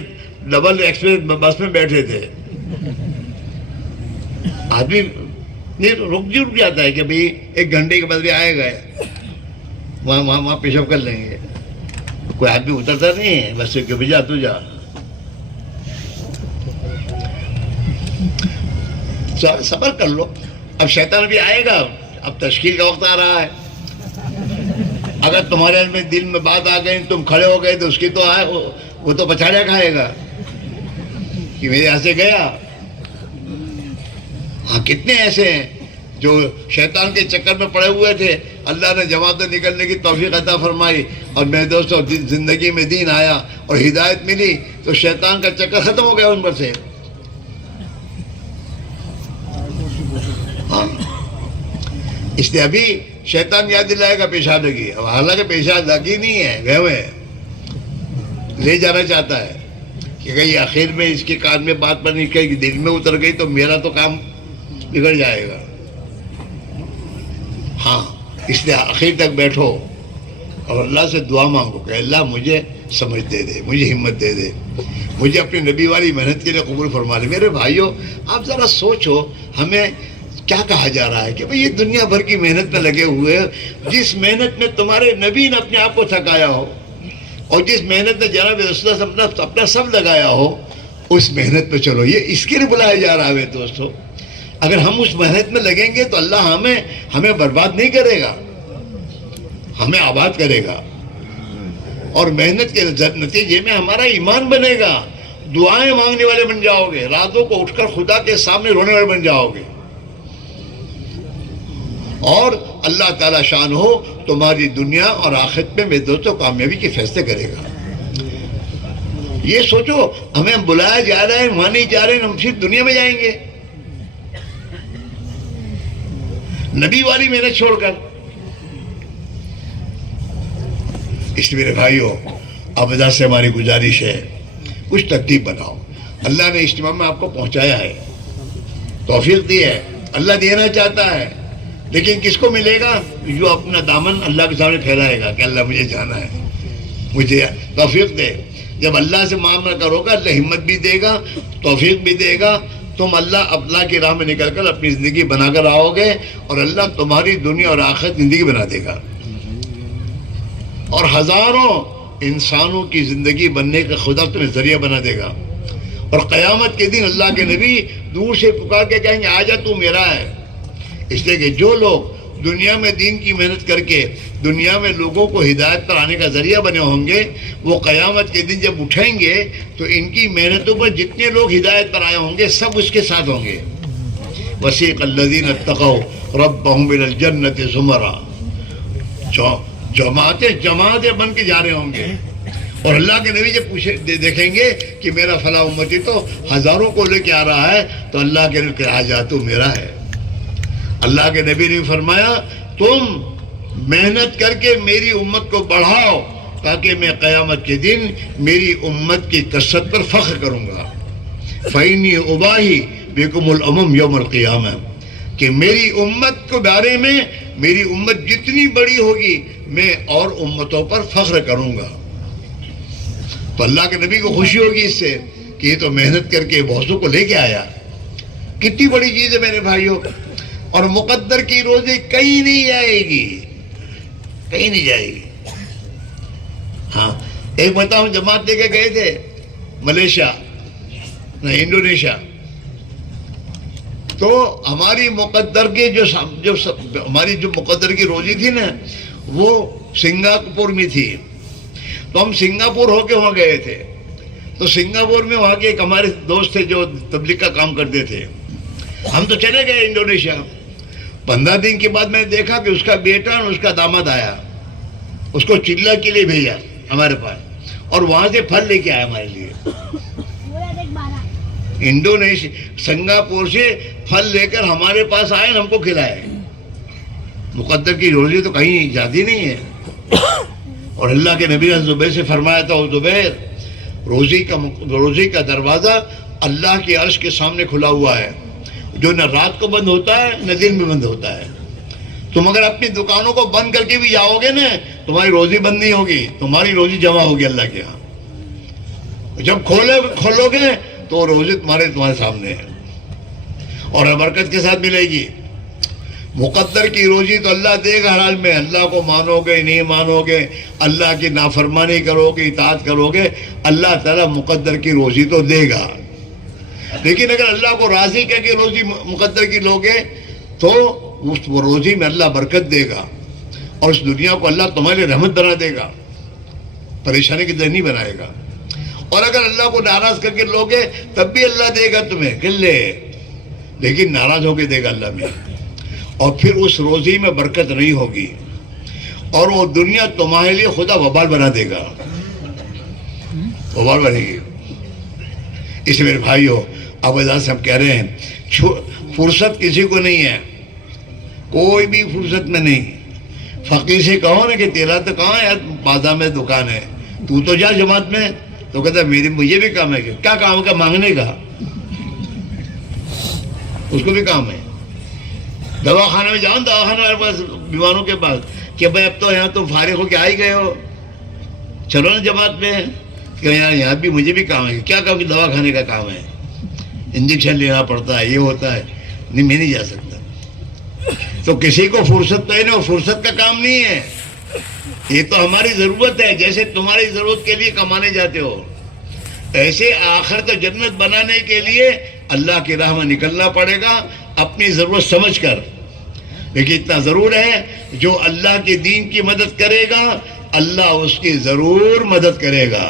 ڈبل ایکسپریس بس میں بیٹھے تھے، آدمی رک جاتا ہے کہ بھئی 1 گھنٹے کے بعد بھی آئے گئے، وہاں پیشاب کر لیں گے، کوئی آدمی اترتا نہیں ہے، بس کہ بھئی جا تو جا، صبر کر لو، اب شیطان بھی آئے گا، اب تشکیل کا وقت آ رہا ہے، اگر تمہارے دل میں بات آ گئی، تم کھڑے ہو گئے تو اس کی تو وہ تو پچھاڑیا کھائے گا کہ میرے یہاں سے گیا۔ ہاں، کتنے ایسے ہیں جو شیطان کے چکر میں پڑے ہوئے تھے، اللہ نے جماعتیں نکلنے کی توفیق عطا فرمائی، اور میرے دوستوں زندگی میں دین آیا اور ہدایت ملی تو شیطان کا چکر ختم ہو گیا ان پر سے۔ ہاں، اس لیے ابھی شیطان یاد دلائے گا پیشادگی، اب حالانکہ پیشادگی نہیں ہے، وہم ہے، لے جانا چاہتا ہے کہ کہیں آخر میں اس کے کان میں بات پر نہیں کہی، دل میں اتر گئی تو میرا تو کام بگڑ جائے گا۔ ہاں، اس لیے آخر تک بیٹھو اور اللہ سے دعا مانگو کہ اللہ مجھے سمجھ دے دے، مجھے ہمت دے دے، مجھے اپنی نبی والی محنت کے لیے قبول فرما لے۔ میرے بھائیوں، آپ ذرا سوچو ہمیں کیا کہا جا رہا ہے کہ بھئی یہ دنیا بھر کی محنت میں لگے ہوئے، جس محنت میں تمہارے نبی نے اپنے آپ کو تھکایا ہو، اور جس محنت میں جناب رسول اللہ صلی اللہ علیہ وسلم اپنا سب لگایا ہو، اس محنت پہ چلو، یہ اس کے لیے بلایا جا رہا ہے دوستو۔ اگر ہم اس محنت میں لگیں گے تو اللہ ہمیں برباد نہیں کرے گا، ہمیں آباد کرے گا، اور محنت کے نتیجے میں ہمارا ایمان بنے گا، دعائیں مانگنے والے بن جاؤ گے، راتوں کو اٹھ کر خدا کے سامنے رونے والے بن جاؤ گے، اور اللہ تعالیٰ شان ہو تمہاری دنیا اور آخرت میں میرے دوستوں کامیابی کے فیصلے کرے گا۔ یہ سوچو، ہمیں بلایا جا رہا ہے، وہاں نہیں جا رہے ہیں، ہم صرف دنیا میں جائیں گے نبی والی محنت چھوڑ کر۔ اس لیے میرے بھائیوں، ابدا سے ہماری گزارش ہے، کچھ ترتیب بناؤ۔ اللہ نے اجتماع میں آپ کو پہنچایا ہے، توفیق دی ہے، اللہ دینا چاہتا ہے، لیکن کس کو ملے گا؟ جو اپنا دامن اللہ کے سامنے پھیلائے گا کہ اللہ مجھے جانا ہے، مجھے توفیق دے۔ جب اللہ سے معاملہ کرو گا، اللہ ہمت بھی دے گا، توفیق بھی دے گا، تم اللہ کی راہ میں نکل کر اپنی زندگی بنا کر آؤ گے، اور اللہ تمہاری دنیا اور آخرت زندگی بنا دے گا، اور ہزاروں انسانوں کی زندگی بننے کا خدا تمہیں ذریعہ بنا دے گا، اور قیامت کے دن اللہ کے نبی دور سے پکار کے کہیں گے آجا تو میرا ہے۔ اس لیے کہ جو لوگ دنیا میں دین کی محنت کر کے دنیا میں لوگوں کو ہدایت پر آنے کا ذریعہ بنے ہوں گے، وہ قیامت کے دن جب اٹھیں گے تو ان کی محنتوں پر جتنے لوگ ہدایت پر آئے ہوں گے سب اس کے ساتھ ہوں گے۔ وسیق الذین اتقوا ربهم الى الجنة زمرا، جماعتیں بن کے جا رہے ہوں گے، اور اللہ کے نبی جب دیکھیں گے کہ میرا فلاں امتی تو ہزاروں کو لے کے آ رہا ہے تو اللہ کے نبی آ جا تو میرا ہے. اللہ کے نبی نے فرمایا تم محنت کر کے میری امت کو بڑھاؤ تاکہ میں قیامت کے دن میری امت کی کثرت پر فخر کروں گا. فَإِنِّي أُبَاهِي بِكُمُ الْأُمَمَ يَوْمَ الْقِيَامَةِ کہ میری امت کے بارے میں میری امت جتنی بڑی ہوگی میں اور امتوں پر فخر کروں گا. تو اللہ کے نبی کو خوشی ہوگی اس سے کہ یہ تو محنت کر کے بہتوں کو لے کے آیا. کتنی بڑی چیز ہے میرے بھائیوں. اور مقدر کی روزی کہیں نہیں جائے گی, کہیں نہیں جائے گی. ہاں ایک بتاؤں جماعت لے کے گئے تھے ملیشیا انڈونیشیا, تو ہماری مقدر کی ہماری جو مقدر کی روزی تھی نا وہ سنگاپور میں تھی. تو ہم سنگاپور ہو کے وہاں گئے تھے. تو سنگاپور میں وہاں کے ایک ہمارے دوست تھے جو تبلیغ کا کام کرتے تھے. ہم تو چلے گئے انڈونیشیا. 15 دن کے بعد میں نے دیکھا کہ اس کا بیٹا اور اس کا داماد آیا, اس کو چلا کے لیے بھیجا ہمارے پاس اور وہاں سے پھل لے کے آیا ہمارے لیے. انڈونیشیا سنگاپور سے پھل لے کر ہمارے پاس آئے, ہم کو کھلائے. مقدر کی روزی تو کہیں جاتی نہیں ہے. اور اللہ کے نبی نے زبیر سے فرمایا تھا, زبیر روزی کا دروازہ اللہ کے عرش کے سامنے کھلا ہوا ہے, جو نہ رات کو بند ہوتا ہے نہ دن میں بند ہوتا ہے. تم اگر اپنی دکانوں کو بند کر کے بھی جاؤ گے نا تمہاری روزی بند نہیں ہوگی, تمہاری روزی جمع ہوگی اللہ کے ہاں. جب کھولو گے تو روزی تمہارے سامنے ہے اور برکت کے ساتھ ملے گی. مقدر کی روزی تو اللہ دے گا ہر حال میں. اللہ کو مانو گے نہیں مانو گے, اللہ کی نافرمانی کرو گے اطاعت کرو گے, اللہ تعالیٰ مقدر کی روزی تو دے گا. لیکن اگر اللہ کو راضی کر کے روزی مقدر کی لوگے تو اس روزی میں اللہ برکت دے گا اور اس دنیا کو اللہ تمہارے رحمت بنا دے گا, پریشانی کی در نہیں بنائے گا. اور اگر اللہ کو ناراض کر کے لوگے تب بھی اللہ دے گا تمہیں کلے, لیکن ناراض ہو کے دے گا اللہ میں. اور پھر اس روزی میں برکت نہیں ہوگی اور وہ دنیا تمہارے لیے خدا وبال بنا دے گا, وبال بنے گی. اس میرے بھائیو اب سے ہم کہہ رہے ہیں فرصت کسی کو نہیں ہے, کوئی بھی فرصت میں نہیں. فقیر سے کہو نا کہ تیرا تو کہاں ہے بازار میں دکان ہے, تو جا جماعت میں, تو کہتا ہے مجھے بھی کام ہے. کیا کام کا مانگنے کا, اس کو بھی کام ہے. دوا خانے میں جاؤ, دوا خانے والے پاس بیماروں کے پاس کہ بھائی اب تو یہاں تم فارغ ہو کے آ ہی گئے ہو, چلو نا جماعت میں. کہ یہاں بھی مجھے بھی کام ہے. کیا کام, دوا کھانے کا کام ہے, انجیکشن لینا پڑتا ہے, یہ ہوتا ہے. نہیں میں نہیں جا سکتا. تو کسی کو فرصت تو ہے نا, فرصت کا کام نہیں ہے. یہ تو ہماری ضرورت ہے. جیسے تمہاری ضرورت کے لیے کمانے جاتے ہو ایسے آخرت جنت بنانے کے لیے اللہ کی راہ میں نکلنا پڑے گا اپنی ضرورت سمجھ کر. لیکن اتنا ضرور ہے جو اللہ کے دین کی مدد کرے گا اللہ اس کی ضرور مدد کرے گا.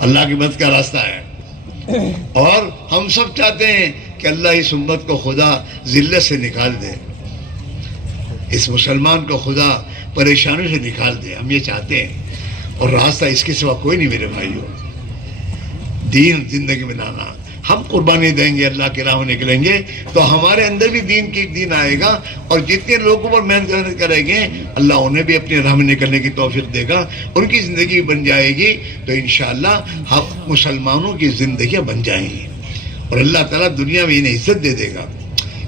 اللہ کی مدد کا راستہ ہے. اور ہم سب چاہتے ہیں کہ اللہ اس امت کو خدا ذلت سے نکال دے, اس مسلمان کو خدا پریشانیوں سے نکال دے. ہم یہ چاہتے ہیں اور راستہ اس کے سوا کوئی نہیں میرے بھائیوں. دین زندگی میں لانا, ہم قربانی دیں گے, اللہ کی راہ میں نکلیں گے تو ہمارے اندر بھی دین آئے گا. اور جتنے لوگوں پر محنت کریں گے اللہ انہیں بھی اپنے راہ میں نکلنے کی توفیق دے گا, ان کی زندگی بن جائے گی تو انشاءاللہ ہم مسلمانوں کی زندگیاں بن جائیں گی اور اللہ تعالیٰ دنیا میں انہیں عزت دے دے گا.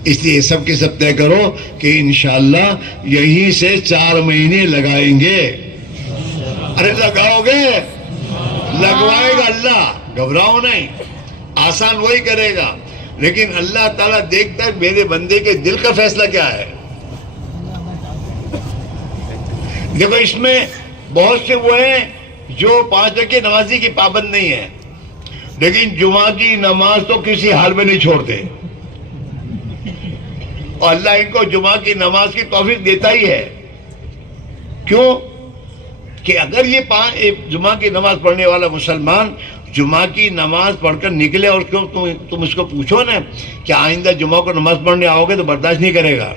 اس لیے سب کے سب طے کرو کہ انشاءاللہ یہیں سے 4 مہینے لگائیں گے. ارے لگاؤ گے, لگوائے گا اللہ, گھبراؤ نہیں. آسان وہی کرے گا لیکن اللہ تعالیٰ دیکھتا ہے میرے بندے کے دل کا فیصلہ کیا ہے. دیکھو اس میں بہت سے وہ ہیں جو 5 وقت کی نمازی کی پابند نہیں ہے لیکن جمعہ کی نماز تو کسی حال میں نہیں چھوڑتے اور اللہ ان کو جمعہ کی نماز کی توفیق دیتا ہی ہے. کیوں کہ اگر یہ جمعہ کی نماز پڑھنے والا مسلمان جمعہ کی نماز پڑھ کر نکلے اور تم اس کو پوچھو نا کہ آئندہ جمعہ کو نماز پڑھنے آؤ گے تو برداشت نہیں کرے گا.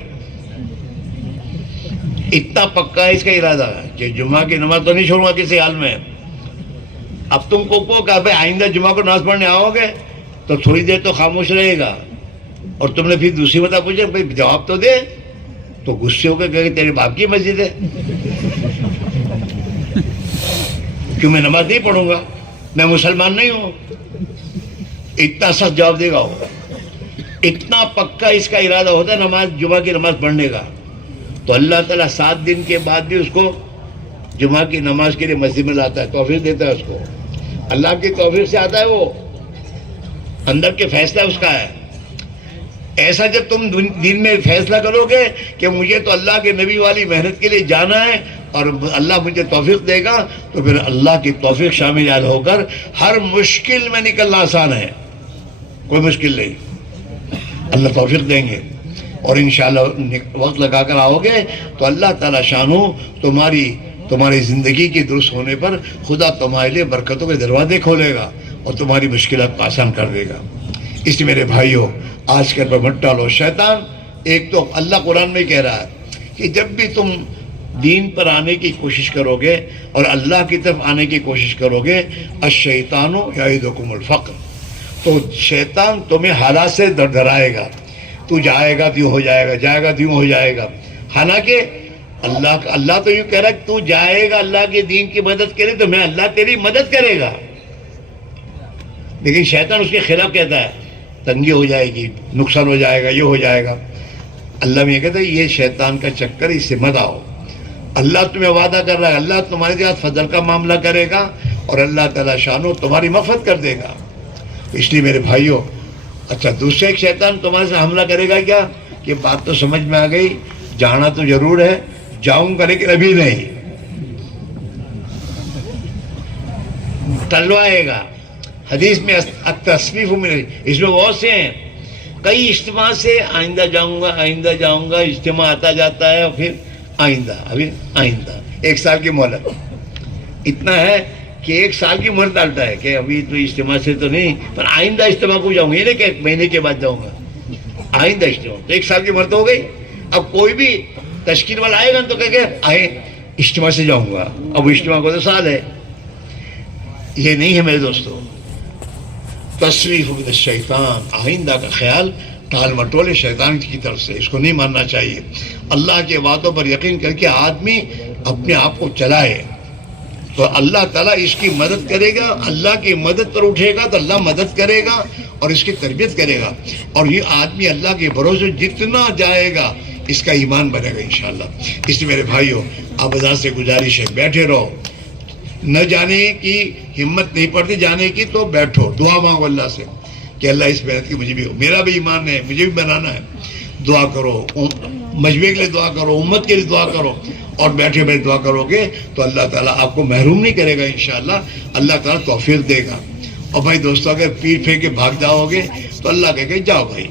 اتنا پکا ہے اس کا ارادہ کہ جمعہ کی نماز تو نہیں چھوڑوں گا کسی حال میں. اب تم کو کہا بھائی آئندہ جمعہ کو نماز پڑھنے آؤ گے تو تھوڑی دیر تو خاموش رہے گا، اور تم نے پھر دوسری بات پوچھا بھائی جواب تو دے، تو غصے ہو کے کہے تیرے باپ کی مسجد ہے، کیوں میں نماز نہیں پڑھوں گا، میں مسلمان نہیں ہوں؟ اتنا سخت جواب دے گا وہ، اتنا پکا اس کا ارادہ ہوتا ہے نماز جمعہ کی نماز پڑھنے کا، تو اللہ تعالیٰ 7 دن کے بعد بھی اس کو جمعہ کی نماز کے لیے مسجد میں لاتا ہے، توفیق دیتا ہے اس کو، اللہ کی توفیق سے آتا ہے وہ، اندر کے فیصلہ اس کا ہے۔ ایسا جب تم دین میں فیصلہ کرو گے کہ مجھے تو اللہ کے نبی والی محنت کے لیے جانا ہے اور اللہ مجھے توفیق دے گا، تو پھر اللہ کی توفیق شامل ہو کر ہر مشکل میں نکلنا آسان ہے، کوئی مشکل نہیں، اللہ توفیق دیں گے، اور انشاءاللہ وقت لگا کر آؤ گے تو اللہ تعالیٰ شانو تمہاری زندگی کی درست ہونے پر خدا تمہارے لیے برکتوں کے دروازے کھولے گا اور تمہاری مشکلات کو آسان کر دے گا۔ اس لیے میرے بھائیوں، آج کل پر مت ڈالو شیطان، ایک تو اللہ قرآن میں کہہ رہا ہے کہ جب بھی تم دین پر آنے کی کوشش کرو گے اور اللہ کی طرف آنے کی کوشش کرو گے، الشیطان یعدکم الفقر، تو شیطان تمہیں حالات سے ڈرائے گا، تو جائے گا تو یوں ہو جائے گا، جائے گا تو یوں ہو جائے گا، حالانکہ اللہ تو یوں کہہ رہا ہے کہ تو جائے گا اللہ کے دین کی مدد کرے تو میں اللہ تیری مدد کرے گا، لیکن شیطان اس کے خلاف کہتا ہے تنگی ہو جائے گی، نقصان ہو جائے گا، یہ ہو جائے گا۔ اللہ میں یہ کہتا ہے یہ شیطان کا چکر، اس سے مت آؤ، اللہ تمہیں وعدہ کر رہا ہے، اللہ تمہارے ساتھ فضل کا معاملہ کرے گا اور اللہ تعالیٰ شانو تمہاری مغفرت کر دے گا۔ اس لیے میرے بھائیوں، اچھا دوسرے ایک شیطان تمہارے سے حملہ کرے گا کیا؟ کہ بات تو سمجھ میں آ گئی، جانا تو ضرور ہے، جاؤں گا لیکن ابھی نہیں، ٹلوائے گا۔ حدیث میں التصویف اس میں بہت سے ہیں، کئی اجتماع سے آئندہ جاؤں گا آئندہ جاؤں گا، اجتماع آتا جاتا ہے اور پھر آئندہ، ابھی آئندہ، 1 سال کی مہلت، اتنا ہے کہ 1 سال کی مہلت ڈالتا ہے کہ ابھی تو اجتماع سے تو نہیں، پر آئندہ اجتماع کو جاؤں گا، یہ نہیں کہ 1 مہینے کے بعد جاؤں گا، آئندہ اجتماع، تو 1 سال کی مہلت ہو گئی۔ اب کوئی بھی تشکیل والا آئے گا تو کہ آئے اجتماع سے جاؤں گا، اب اجتماع کو تو سال ہے، یہ نہیں ہے میرے دوستو۔ تصریف من الشیطان، آئندہ کا خیال ٹال مٹولے شیطان کی طرف سے، اس کو نہیں ماننا چاہیے۔ اللہ کے وعدوں پر یقین کر کے آدمی اپنے آپ کو چلائے تو اللہ تعالیٰ اس کی مدد کرے گا، اللہ کی مدد پر اٹھے گا تو اللہ مدد کرے گا اور اس کی تربیت کرے گا، اور یہ آدمی اللہ کے بھروسے جتنا جائے گا اس کا ایمان بنے گا انشاءاللہ۔ اس لیے میرے بھائیوں، آپ ذات سے گزارش ہے بیٹھے رہو، نہ جانے کی ہمت نہیں پڑتی جانے کی تو بیٹھو، دعا مانگو اللہ سے کہ اللہ اس محنت کی مجھے بھی، میرا بھی ایمان ہے، مجھے بھی بنانا ہے، دعا کرو، مجمع کے لیے دعا کرو، امت کے لیے دعا کرو، اور بیٹھے بیٹھے دعا کرو گے تو اللہ تعالیٰ آپ کو محروم نہیں کرے گا انشاءاللہ، اللہ تعالیٰ توفیق دے گا۔ اور بھائی دوستوں اگر پیٹ پھینک کے بھاگ جاؤ گے تو اللہ کہے کہ جاؤ بھائی،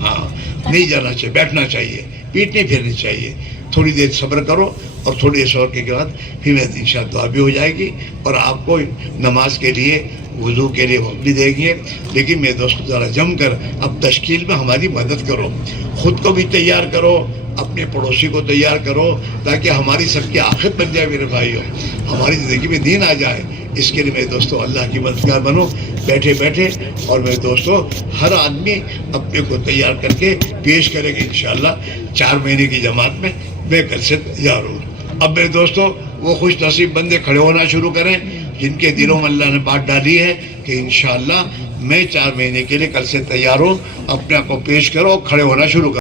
ہاں نہیں جانا چاہیے، بیٹھنا چاہیے، پیٹ نہیں پھیرنی چاہیے، تھوڑی دیر صبر کرو، اور تھوڑی دیر صبر کے بعد پھر انشاءاللہ دعا بھی ہو جائے گی اور آپ کو نماز کے لیے وضو کے لیے وقت بھی دیں گے۔ لیکن میرے دوست ذرا جم کر اب تشکیل میں ہماری مدد کرو، خود کو بھی تیار کرو، اپنے پڑوسی کو تیار کرو، تاکہ ہماری سب کی آخرت بن جائے میرے بھائیوں، ہماری زندگی میں دین آ جائے۔ اس کے لیے میرے دوستوں اللہ کی مددگار بنو بیٹھے بیٹھے، اور میرے دوستوں ہر آدمی اپنے کو تیار کر کے پیش کرے گا انشاءاللہ 4 مہینے کی جماعت میں، میں کل سے تیار ہوں۔ اب میرے دوستوں وہ خوش نصیب بندے کھڑے ہونا شروع کریں جن کے دلوں میں اللہ نے بات ڈالی ہے کہ انشاءاللہ میں 4 مہینے کے لیے کل سے تیار ہوں، اپنے آپ کو پیش کرو، کھڑے ہونا شروع کرو۔